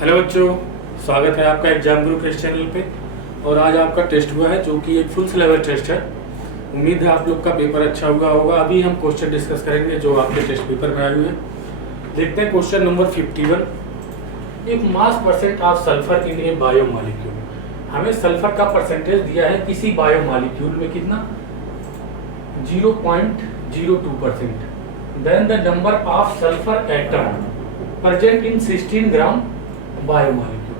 Hello बच्चों, स्वागत है आपका एग्जाम गुरु के इस चैनल पे। और आज आपका टेस्ट हुआ है जो कि एक फुल सिलेबस टेस्ट है। उम्मीद है आप लोग का पेपर अच्छा हुआ होगा। अभी हम क्वेश्चन डिस्कस करेंगे जो आपके टेस्ट पेपर में आए हुए हैं। देखते हैं क्वेश्चन नंबर 51। एक mass percent of sulphur in a biomolecule. हमें सल्फर का परसेंटेज दिया है किसी बायोमॉलिक्यूल में कितना, 0.02%। Then the number of sulphur atom present in 16 gram biomolecule.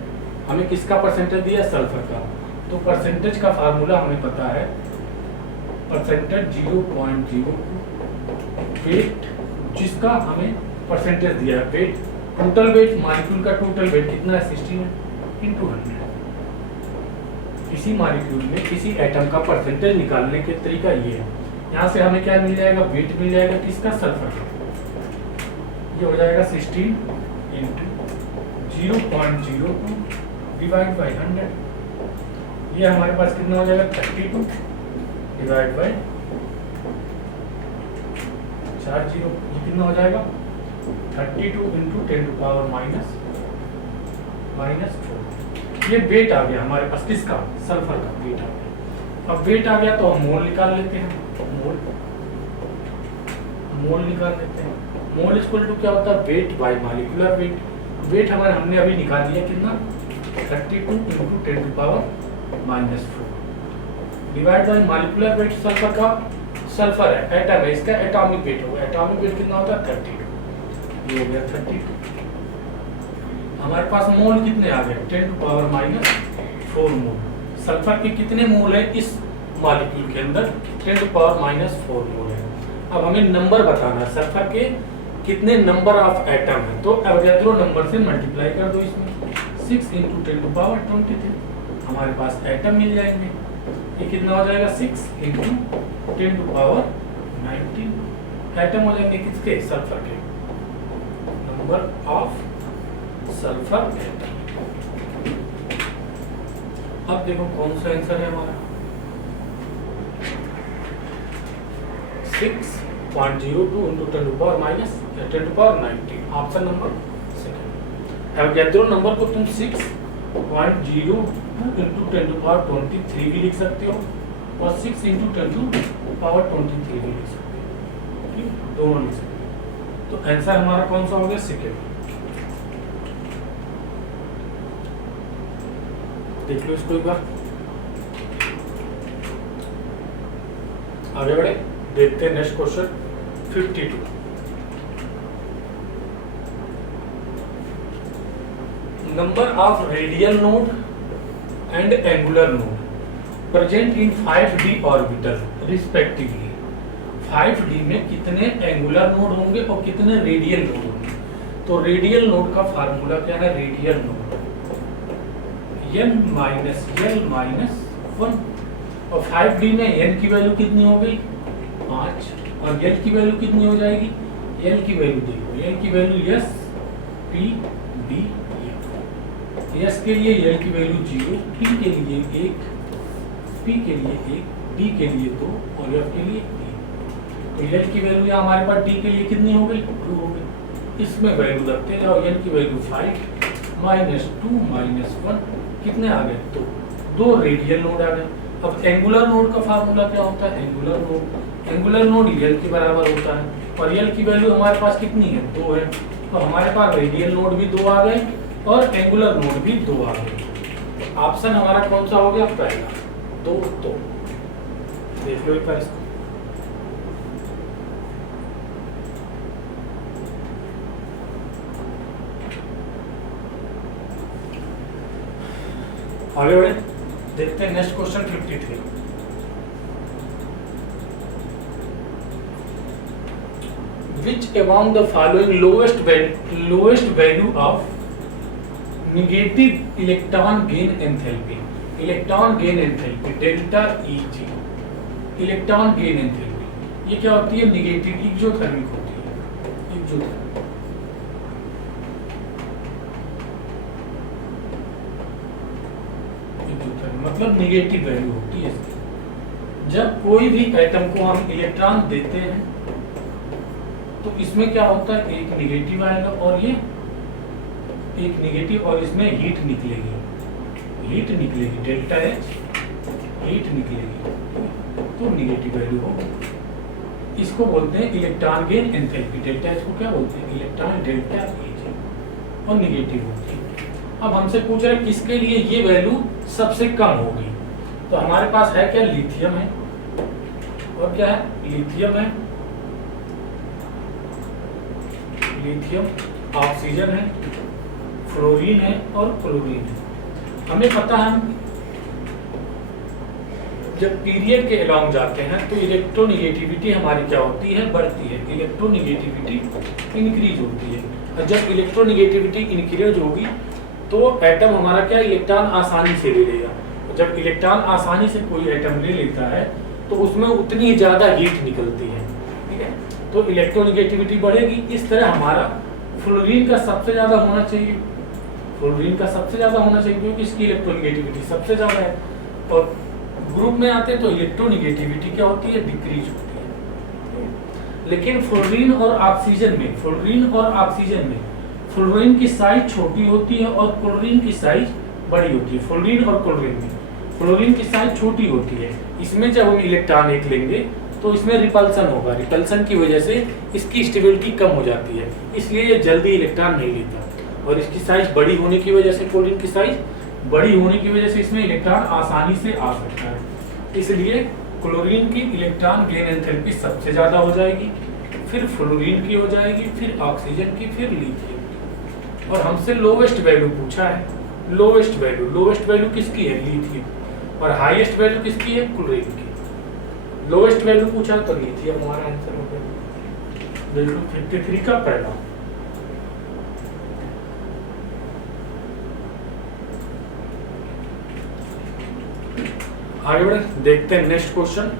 हमें किसका परसेंटेज दिया, सल्फर का। तो परसेंटेज का फार्मूला हमें पता है, परसेंटेज 0.02 वेट, जिसका हमें परसेंटेज दिया है वेट, टोटल वेट मॉलिक्यूल का टोटल वेट कितना है 16 × 100। किसी मॉलिक्यूल में किसी एटम का परसेंटेज निकालने के तरीका ये है। यहाँ से हमें क्या मिल जाएगा, वेट मिल जाएगा किसका, सल्फर का। ये हो जाएगा 16 × 0.02 डिवाइड बाई 100। ये हमारे पास कितना हो जाएगा, 32 डिवाइड बाई 40। ये कितना हो जाएगा, 32 × 10⁻⁻⁴। ये वेट आ गया हमारे पास किसका, सल्फर का वेट आ गया। अब वेट आ गया तो हम मोल निकाल लेते हैं। मोल निकाल लेते हैं। मोल इक्वल टू क्या होता है, weight by molecular weight. Weight हमने अभी निकाल दिया कितना, 32 × 10⁻⁻⁴ divide by molecular weight. Sulphur का, सल्फर है एटम है, इसका एटॉमिक वेट होगा। एटॉमिक वेट कितना होता है, 32। ये हो गया 32। हमारे पास मोल कितने आ गए, 10⁻⁻⁴ मोल। सल्फर के कितने मोल है इस मॉलिक्यूल के अंदर, 10⁻⁴ मोल है। अब हमें नंबर बताना है, सल्फर के कितने नंबर ऑफ एटम है। तो एवोगैड्रो नंबर से मल्टीप्लाई कर दो इसमें, 6 × 10⁻23 हमारे पास एटम मिल जाएंगे। ये कितना हो जाएगा, 6 × 10⁻19 एटम हो जाएंगे किसके, सल्फर के। Number of sulphur atom. अब देखो कौन सा आंसर है हमारा, 6.02 × 10⁻19 option number second. Avogadro number को तुम 6.02 × 10⁻23 भी लिख सकते हो और 6 × 10⁻23 भी लिख सकते हो, ठीक, दोनों लिख सकते हो। तो आंसर हमारा कौन सा हो गया, सेकंड। देख लो इसको एक बार, आगे बढ़े। देखते हैं next question 52। Number of radial node and angular node present in 5d orbital respectively. 5d में कितने एंगुलर नोड होंगे और कितने रेडियल नोड होंगे। तो रेडियल नोड का फार्मूला क्या है, रेडियल नोड n - l - 1। और 5d में n की वैल्यू कितनी हो गई, 5, और l की वैल्यू कितनी हो जाएगी, l की वैल्यू देखो, l की value s p d f। s के लिए l की वैल्यू 0, p के लिए 1, p के लिए 1, d के लिए 2 और f के लिए 3। तो l की वैल्यू हमारे पास d के लिए कितनी हो गई, 2 हो गई। इसमें वैल्यू रखते जाओ, l की वैल्यू 5 -2 - 1 कितने आ गए, तो 2 रेडियल नोड आ गए। अब एंगुलर नोड का फार्मूला क्या होता है, एंगुलर नोड l के बराबर होता है और l की वैल्यू हमारे पास कितनी है, 2 है। तो हमारे पास रेडियल नोड भी 2 आ गए और एंगुलर नोड भी 2 आ गए। ऑप्शन हमारा कौन सा हो गया, पहला 2। तो देख लो एक बार इसको, आगे बढ़े। देखते हैं next question 53। Which among the following lowest value of negative electron gain enthalpy, electron gain enthalpy delta Eg, electron gain enthalpy ये क्या होती है, निगेटिव एक्सोथर्मिक होती है। एक्सोथर्मिक मतलब निगेटिव वैल्यू होती है इसकी। जब कोई भी एटम को हम इलेक्ट्रॉन देते हैं तो इसमें क्या होता है, एक निगेटिव आएगा और ये एक नेगेटिव और इसमें हीट निकलेगी, डेल्टा एच हीट निकलेगी, तो नेगेटिव वैल्यू होगी। इसको बोलते हैं electron gain enthalpy. Delta H को क्या बोलते हैं? इलेक्ट्रॉन डेल्टा एच, और नेगेटिव होती है। अब हमसे पूछ रहे किसके लिए ये वैल्यू सबसे कम होगी, तो हमारे पास है क्या? लिथियम है, और क्या है? लिथियम है, लिथियम, ऑक्सीजन है, फ्लोरीन है और क्लोरीन है। हमें पता है जब पीरियड के अलोंग जाते हैं तो इलेक्ट्रोनेगेटिविटी हमारी क्या होती है? बढ़ती है, इलेक्ट्रोनेगेटिविटी इंक्रीज होती है। और जब इलेक्ट्रोनेगेटिविटी इंक्रीज होगी तो एटम हमारा क्या? इलेक्ट्रॉन आसानी से ले लेगा। जब इलेक्ट्रॉन आसानी से कोई एटम ले लेता है तो उसमें उतनी ज़्यादा हीट निकलती है, ठीक है, तो इलेक्ट्रोनेगेटिविटी बढ़ेगी। इस तरह हमारा फ्लोरीन का सबसे ज़्यादा होना चाहिए, फ्लोरीन का सबसे ज़्यादा होना चाहिए क्योंकि इसकी इलेक्ट्रोनेगेटिविटी सबसे ज़्यादा है। और ग्रुप में आते हैं तो इलेक्ट्रोनेगेटिविटी क्या होती है? डिक्रीज होती है। लेकिन फ्लोरीन और ऑक्सीजन में, फ्लोरीन की साइज छोटी होती है और क्लोरीन की साइज बड़ी होती है। फ्लोरीन और क्लोरीन में फ्लोरीन की साइज छोटी होती है। इसमें जब हम इलेक्ट्रॉन एक लेंगे तो इसमें रिपल्सन होगा, रिपल्सन की वजह से इसकी स्टेबिलिटी कम हो जाती है, इसलिए ये जल्दी इलेक्ट्रॉन नहीं लेता। और इसकी साइज बड़ी होने की वजह से, क्लोरीन की साइज बड़ी होने की वजह से इसमें इलेक्ट्रॉन आसानी से आ सकता है। इसलिए क्लोरीन की इलेक्ट्रॉन गेन एंथैल्पी सबसे ज़्यादा हो जाएगी, फिर फ्लोरीन की हो जाएगी, फिर ऑक्सीजन की, फिर लिथियम। और हमसे लोवेस्ट वैल्यू पूछा है, लोवेस्ट वैल्यू किसकी है? लिथियम। और हाईएस्ट वैल्यू किसकी है? क्लोरीन की। लोवेस्ट वैल्यू पूछा तो लिथियम हमारा आंसर हो गया। बिल्कुल 53 का पहला। आगे बढ़े, देखते हैं next question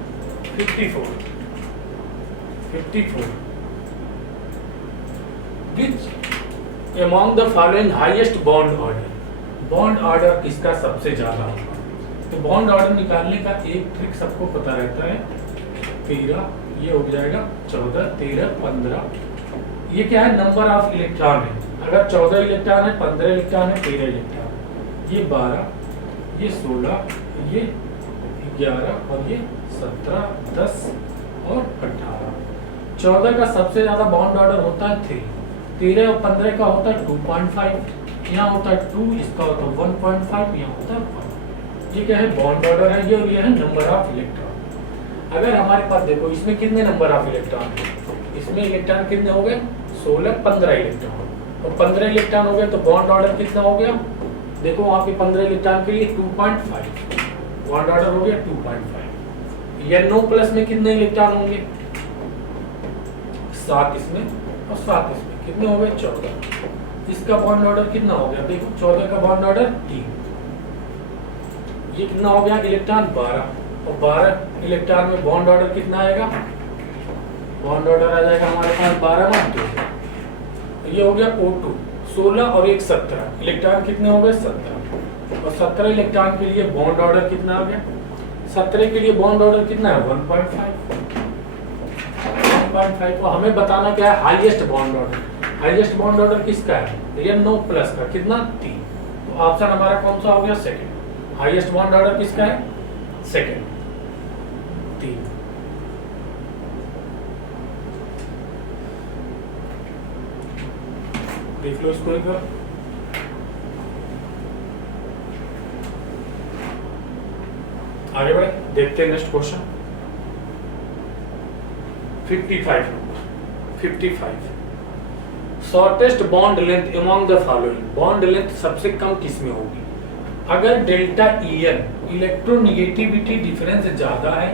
54। Which among the following highest bond order? Bond order किसका सबसे ज्यादा होगा? तो बॉन्ड ऑर्डर निकालने का एक ट्रिक सबको पता रहता है। 13, ये हो जाएगा 14, 13, 15। ये क्या है? नंबर ऑफ इलेक्ट्रॉन है। अगर 14 इलेक्ट्रॉन है, 15 इलेक्ट्रॉन है, 13 इलेक्ट्रॉन, ये 12, ये 16, ये 11 और ये 17, 10 और 18। 14 का सबसे ज्यादा बॉन्ड ऑर्डर होता है 3, 13 और 15 का होता है 2.5, यहाँ होता है 2, इसका होता है 1.5, यहाँ होता है 1। ये क्या है? बॉन्ड ऑर्डर है ये, और ये है नंबर ऑफ इलेक्ट्रॉन। अगर हमारे पास देखो इसमें कितने नंबर ऑफ इलेक्ट्रॉन है? इसमें इलेक्ट्रॉन कितने हो गए? 16, 15 इलेक्ट्रॉन, और 15 इलेक्ट्रॉन हो गए तो बॉन्ड ऑर्डर कितना हो गया? देखो वहाँ पे 15 इलेक्ट्रॉन के लिए 2.5 बॉन्ड ऑर्डर हो गया 2.5। NO प्लस में कितने इलेक्ट्रॉन होंगे? 7 इसमें और 7 इसमें, कितने हो गए? 14। इसका बॉन्ड ऑर्डर कितना हो गया? देखो 14 का बॉन्ड ऑर्डर 3, ये कितना हो गया? इलेक्ट्रॉन 12, और 12 इलेक्ट्रॉन में बॉन्ड ऑर्डर कितना आएगा? बॉन्ड ऑर्डर आ जाएगा हमारे पास 12 में 2। ये हो गया O2, 16 और 1 17, इलेक्ट्रॉन कितने हो गए? 17। और 17 इलेक्ट्रॉन के लिए बॉन्ड ऑर्डर कितना आ गया? 17 के लिए बॉन्ड ऑर्डर कितना है? 1.5। और हमें बताना क्या है? Highest bond order. Highest bond order किसका है? NO प्लस का, कितना? 3। तो ऑप्शन हमारा कौन सा हो गया? सेकंड। हाईएस्ट बॉन्ड ऑर्डर किसका है? सेकंड, 3। देख लो इसको एक बार। आगे बढ़े, देखते हैं next question 55 number. 55 shortest bond length among the following. Bond length सबसे कम किसमें होगी? अगर डेल्टा EN इलेक्ट्रोनेगेटिविटी डिफरेंस ज्यादा है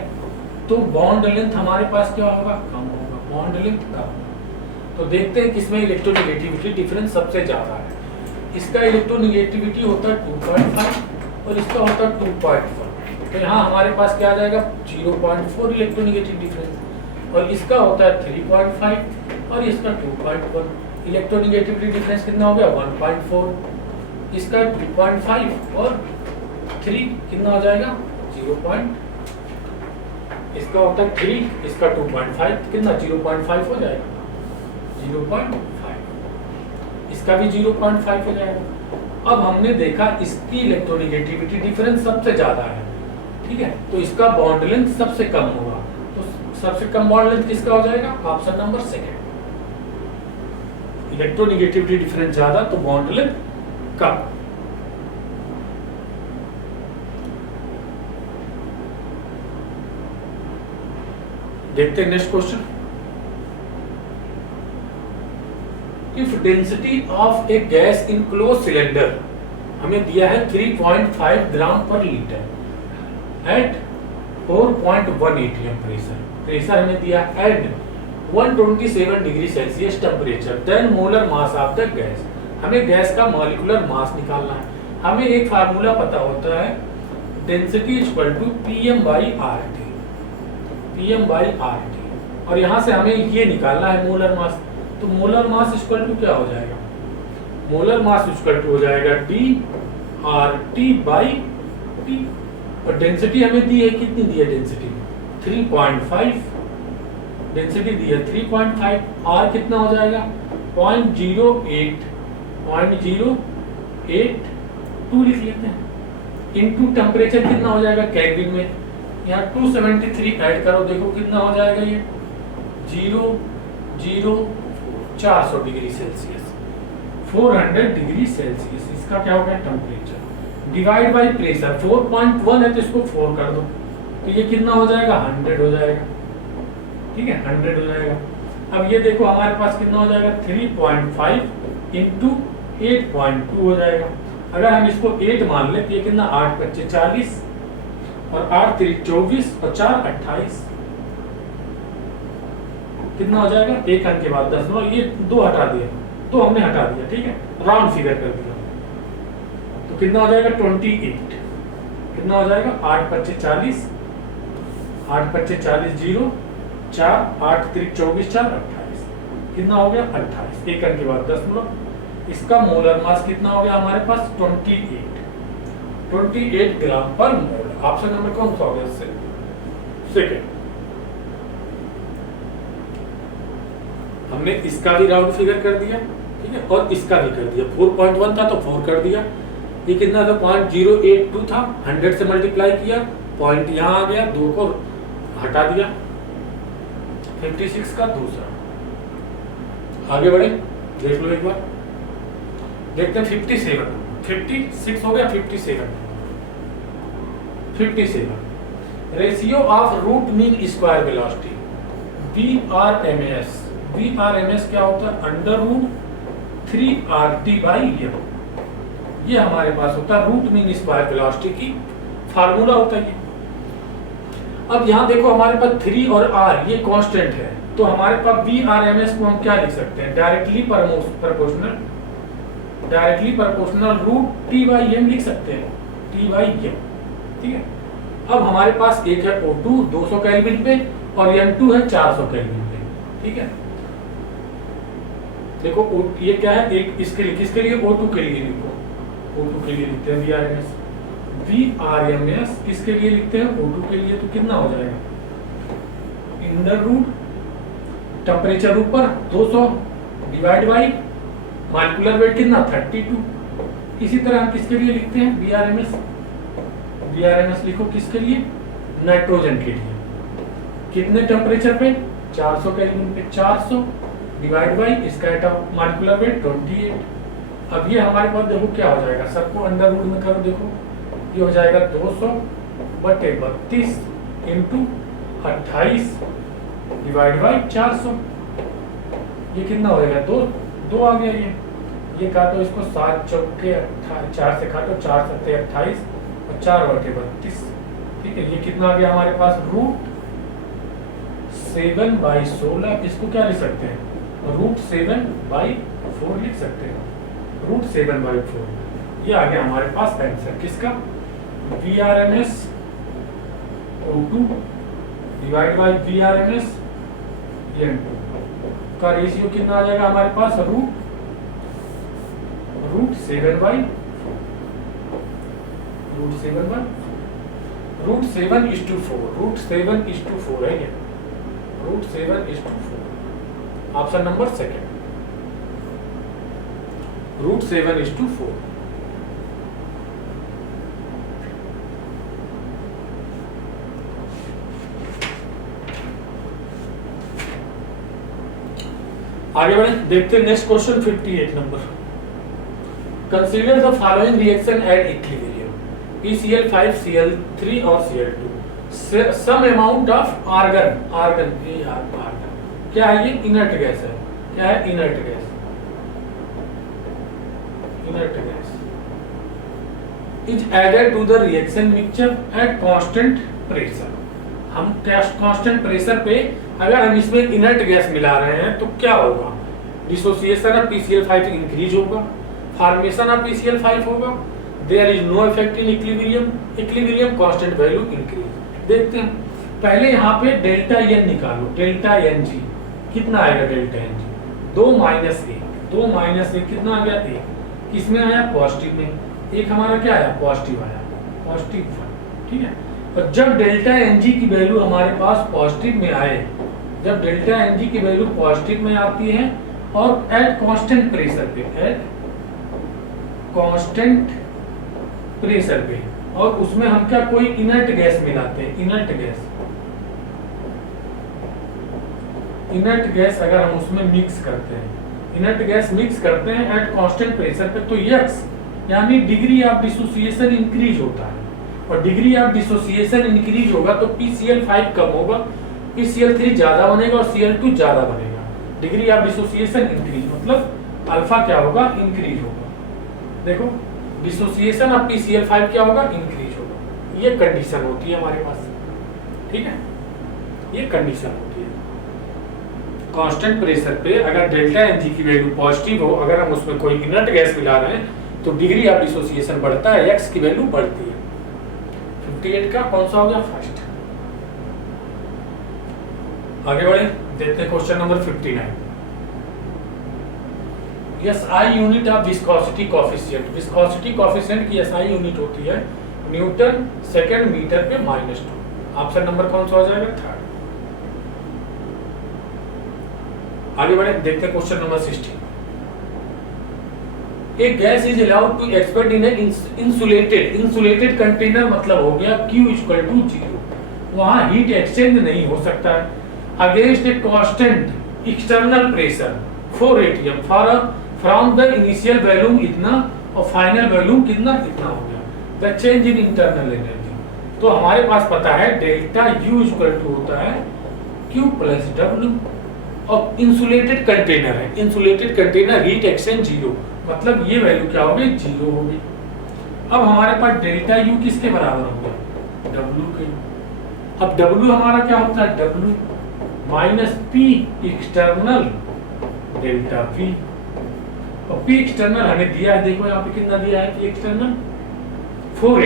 तो बॉन्ड लेंथ हमारे पास क्या होगा? कम होगा, बॉन्ड लेंथ कम। तो देखते हैं किसमें इलेक्ट्रोनेगेटिविटी डिफरेंस सबसे ज्यादा है। इसका इलेक्ट्रोनेगेटिविटी होता है 2.5 और इसका होता है 2.1। तो यहाँ हमारे पास क्या आ जाएगा? 0.4 इलेक्ट्रोनेगेटिव डिफरेंस, और इसका होता है 3.5 और इसका 2.1। इलेक्ट्रोनेगेटिविटी डिफरेंस कितना हो गया? 1.4। इसका 2.5 और 3 कितना हो जाएगा? 0. इसका होता है 3, इसका 2.5, कितना? 0.5 हो जाएगा, 0.5। इसका भी 0.5 हो जाएगा। अब हमने देखा इसकी इलेक्ट्रोनेगेटिविटी डिफरेंस सबसे ज्यादा है, ठीक है, तो इसका बॉन्ड लेंथ सबसे कम होगा, तो सबसे कम बॉन्ड लेंथ किसका हो जाएगा? Option number second. Electronegativity difference ज्यादा तो बॉन्ड लेंथ कम। देखते हैं next question. If density of A gas in close cylinder, हमें दिया है 3.5 ग्राम पर लीटर एट 4.1 atm प्रेशर हमें दिया at 127 degree Celsius temperature, then molar mass of the gas. हमें गैस का मॉलिक्यूलर मास निकालना है। हमें एक फार्मूला पता होता है, density equal to PM by RT, PM by RT, और यहाँ से हमें ये निकालना है मोलर मास। तो मोलर मास इक्वल टू क्या हो जाएगा? मोलर मास इक्वल टू हो जाएगा D R T by T, और डेंसिटी हमें दी है, कितनी दी है डेंसिटी? 3.5, डेंसिटी दी है 3.5, आर कितना हो जाएगा? 0.08 लिख लेते हैं, इनटू टेम्परेचर कितना हो जाएगा केल्विन में, यहाँ 273 ऐड करो, देखो कितना हो जाएगा ये 400 डिग्री सेल्सियस, 400 डिग्री सेल्सियस इसका क्या हो गया टेम्परेचर, डिवाइड बाई प्रेशर 4.1 है तो इसको 4 कर दो, तो ये कितना हो जाएगा? 100 हो जाएगा, ठीक है, 100 हो जाएगा। अब ये देखो हमारे पास कितना हो जाएगा? 3.5 इंटू 8.2 हो जाएगा। अगर हम इसको 8 मान ले तो ये कितना? 8 25 40, और 8 3 24 और 4 28, कितना हो जाएगा? एक अंक के बाद 10, ये 2 हटा दिया, तो हमने हटा दिया, ठीक है, राउंड फिगर कर दिया, तो कितना हो जाएगा? 28, कितना हो जाएगा? 8 25 40, 8 25 40 0 4 8 3 24 4 28, कितना हो गया? 28, एक अंक के बाद 10। इसका मोलर मास कितना हो गया हमारे पास? 28 ग्राम पर मोल। ऑप्शन नंबर कौन सा हो गया? सेकेंड। हमने इसका भी राउंड फिगर कर दिया, ठीक है, और इसका भी कर दिया। 4.1 था तो 4 कर दिया, ये कितना था? 0.082 था, 100 से मल्टीप्लाई किया, पॉइंट यहाँ आ गया, 2 को हटा दिया, 56 का दूसरा। आगे बढ़े, देख लो एक बार, देखते हैं 56 हो गया, 57 ratio of root mean square velocity, VRMS क्या होता है? Under root 3RT by M, ये हमारे पास होता है रूट मीन स्क्वायर वेलोसिटी की फार्मूला होता है। अब यहाँ देखो हमारे पास 3 और R ये कांस्टेंट है, तो हमारे पास VRMS को हम क्या लिख सकते हैं? Directly proportional root T by M लिख सकते हैं, T बाई एम, ठीक है। अब हमारे पास एक है O2 200 केल्विन पे और N2 है 400 केल्विन पे, ठीक है। देखो ये क्या है? एक इसके लिए, किसके लिए? O2 के लिए लिखो, O2 के लिए लिखते हैं VRMS किसके लिए लिखते हैं? O2 के लिए, तो कितना हो जाएगा? अंडर रूट टेम्परेचर ऊपर 200 डिवाइड बाई मॉलिक्यूलर वेट कितना? 32। इसी तरह हम किसके लिए लिखते हैं? VRMS लिखो किसके लिए? नाइट्रोजन के लिए, कितने टेम्परेचर पे? 400 केल्विन पे, 400 डिवाइड बाई इसका मॉलिक्यूलर वेट 28। अब ये हमारे पास देखो क्या हो जाएगा, सबको अंडर रूट में करो, देखो ये हो जाएगा 200 बटे 32 इंटू 28 डिवाइड बाई 400, ये कितना हो जाएगा? 2 आ गया। ये काटो इसको, 7 चौके 4 से काटो, 4 7 28 और 4 बटे 32, ठीक है। ये कितना आ गया हमारे पास? रूट 7/16। इसको क्या लिख सकते हैं? रूट 7/4 लिख सकते हैं, रूट 7/4। ये आ गया हमारे पास आंसर किसका? VRMS O2 divide by VRMS N2 का रेशियो कितना आ जाएगा हमारे पास? रूट 7/4, रूट 7:4 है ये, रूट 7:4, ऑप्शन नंबर सेकेंड। √7:4। आगे बढ़े, देखते हैं next question 58 number. Consider the following reaction at equilibrium PCl5 Cl3 और Cl2 some amount of argon क्या है ये? इनर्ट गैस है। क्या है? Inert gas is added to the reaction mixture at constant pressure. हम कांस्टेंट प्रेशर पे अगर हम इसमें इनर्ट गैस मिला रहे हैं तो क्या होगा? डिसोसिएशन ऑफ PCl5 इंक्रीज होगा, फॉर्मेशन ऑफ PCl5 होगा, there is no effect in equilibrium constant value increase. देखते हैं पहले यहाँ पे डेल्टा एन निकालो, डेल्टा एन जी कितना आएगा? डेल्टा एन जी 2 - 1 कितना आ गया? 1। किसमें आया? पॉजिटिव में। एक हमारा क्या आया? पॉजिटिव आया, पॉजिटिव 1। ठीक है, और जब डेल्टा एन जी की वैल्यू हमारे पास पॉजिटिव में आए, जब डेल्टा एन जी की वैल्यू पॉजिटिव में आती है और एट कांस्टेंट प्रेशर पे, एट कांस्टेंट प्रेशर पे, और उसमें हम क्या कोई इनर्ट गैस मिलाते हैं, इनर्ट गैस अगर हम उसमें मिक्स करते हैं, इनर्ट गैस मिक्स करते हैं एट कांस्टेंट प्रेशर पे, तो यस यानी डिग्री ऑफ डिसोसिएशन इंक्रीज होता है, और डिग्री ऑफ डिसोसिएशन इंक्रीज होगा तो PCl5 कम होगा, PCl3 ज्यादा बनेगा और Cl2 ज्यादा बनेगा। डिग्री ऑफ डिसोसिएशन इंक्रीज मतलब अल्फा क्या होगा? इंक्रीज होगा। देखो डिसोसिएशन ऑफ PCl5 क्या होगा? इंक्रीज होगा। ये कंडीशन होती है हमारे पास। ठीक है, ये कंडीशन होती है। कांस्टेंट प्रेशर पे अगर डेल्टा एन जी की वैल्यू पॉजिटिव हो, अगर हम उसमें कोई इनर्ट गैस मिला रहे हैं तो डिग्री ऑफ डिसोसिएशन बढ़ता है, एक्स की वैल्यू बढ़ती है। 58 का कौन सा हो गया? फर्स्ट। आगे बढ़े, देखते हैं question number 59। SI unit of viscosity coefficient. Viscosity coefficient की SI यूनिट होती है न्यूटन सेकंड मीटर पे -2। ऑप्शन नंबर कौन सा हो जाएगा? थर्ड। आगे बढ़े, देखते हैं क्वेश्चन नंबर 60। एक gas is allowed to expand in insulated container, मतलब हो गया Q = 0। वहां हीट एक्सचेंज नहीं हो सकता है against a constant external pressure 4 atm from the initial volume इतना और फाइनल वॉल्यूम कितना? इतना हो गया। The change in internal energy, तो हमारे पास पता है डेल्टा U = होता है Q + W, और इंसुलेटेड कंटेनर है, इंसुलेटेड कंटेनर हीट एक्सचेंज 0, मतलब ये वैल्यू क्या होगी? 0 होगी। अब हमारे पास डेल्टा U किसके बराबर हो गया? W के। अब W हमारा क्या होता है? W - P external delta P, और P एक्सटर्नल हमें दिया है, देखो यहाँ पे कितना दिया है? P एक्सटर्नल 4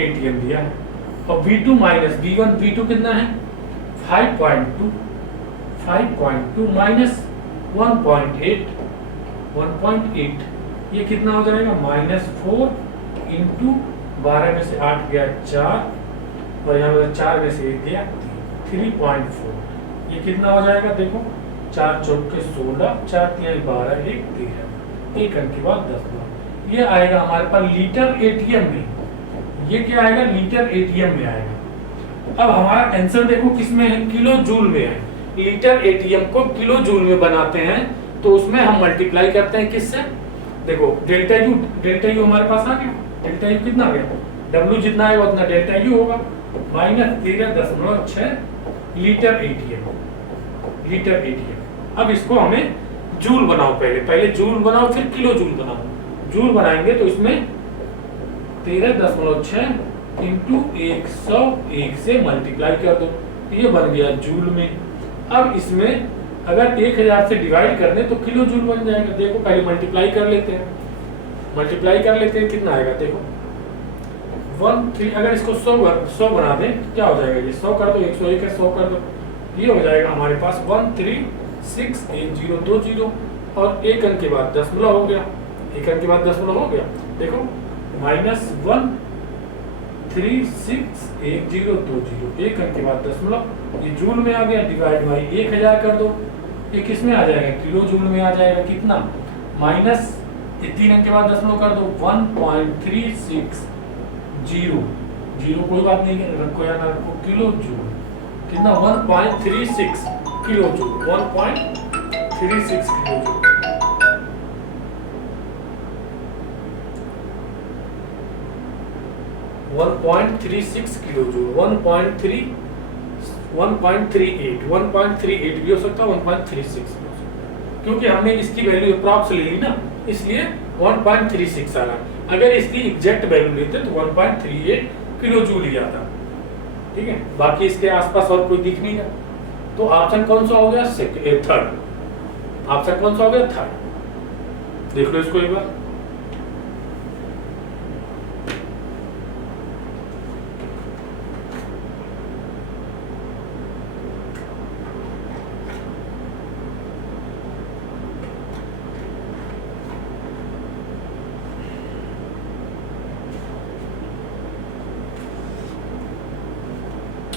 atm दिया है, और V2 - V1, V2 कितना है? 5.2 -1.8, ये कितना हो जाएगा? -4 × 12 में से 8 गया 4, और यहाँ पे 4 में से 1 गया 3.4, ये कितना हो जाएगा? देखो 4 चौके 16, 4 3 12, 1 13, एक अंक के बाद 10। ये आएगा हमारे पास लीटर एटीएम में। ये क्या आएगा? लीटर एटीएम में आएगा। अब हमारा आंसर देखो किसमें है? किलो जूल में है। लीटर एटीएम को किलो जूल में बनाते हैं तो उसमें हम मल्टीप्लाई करते हैं किससे? देखो डेल्टा यू हमारे पास आ गया। डेल्टा यू कितना आ गया? W जितना आएगा उतना डेल्टा यू होगा, -13.6 लीटर एटीएम। अब इसको हमें जूल बनाओ, पहले जूल बनाओ फिर किलो जूल बनाओ। जूल बनाएंगे तो इसमें 13.6 × 101 से मल्टीप्लाई कर दो, ये बन गया जूल में। अब इसमें अगर 1000 से डिवाइड कर दें तो किलो जूल बन जाएगा। देखो पहले मल्टीप्लाई कर लेते हैं, कितना आएगा? देखो 1 अगर इसको 100 बना दें क्या हो जाएगा? ये 100 कर दो, 101 है 100 कर दो, ये हो जाएगा हमारे पास 1368020, और एक अंक के बाद दशमलव हो गया, देखो -1368020, एक अंक के बाद दशमलव, ये जूल में आ गया, डिवाइड बाई 1000 कर दो, ये किस में आ जाएगा? किलो जूल में आ जाएगा। कितना? ये 3 अंक के बाद दशमलव कर दो 1.360 जीरो कोई बात नहीं है, रखो या ना रखो, किलो जूल कितना 1.36 kilo joule 1.36 kilo joule. Kilo joule 1.38 भी हो सकता है, 1.36 भी हो सकता है, क्योंकि हमने इसकी वैल्यू अप्रॉक्स ले ली ना, इसलिए 1.36 आ रहा। अगर इसकी एग्जैक्ट वैल्यू लेते तो 1.38 किलो जूल ही आता। ठीक है, बाकी इसके आसपास और कोई दिख नहीं रहा, तो ऑप्शन कौन सा हो गया? थर्ड। ऑप्शन कौन सा हो गया? थर्ड। देख लो इसको एक बार।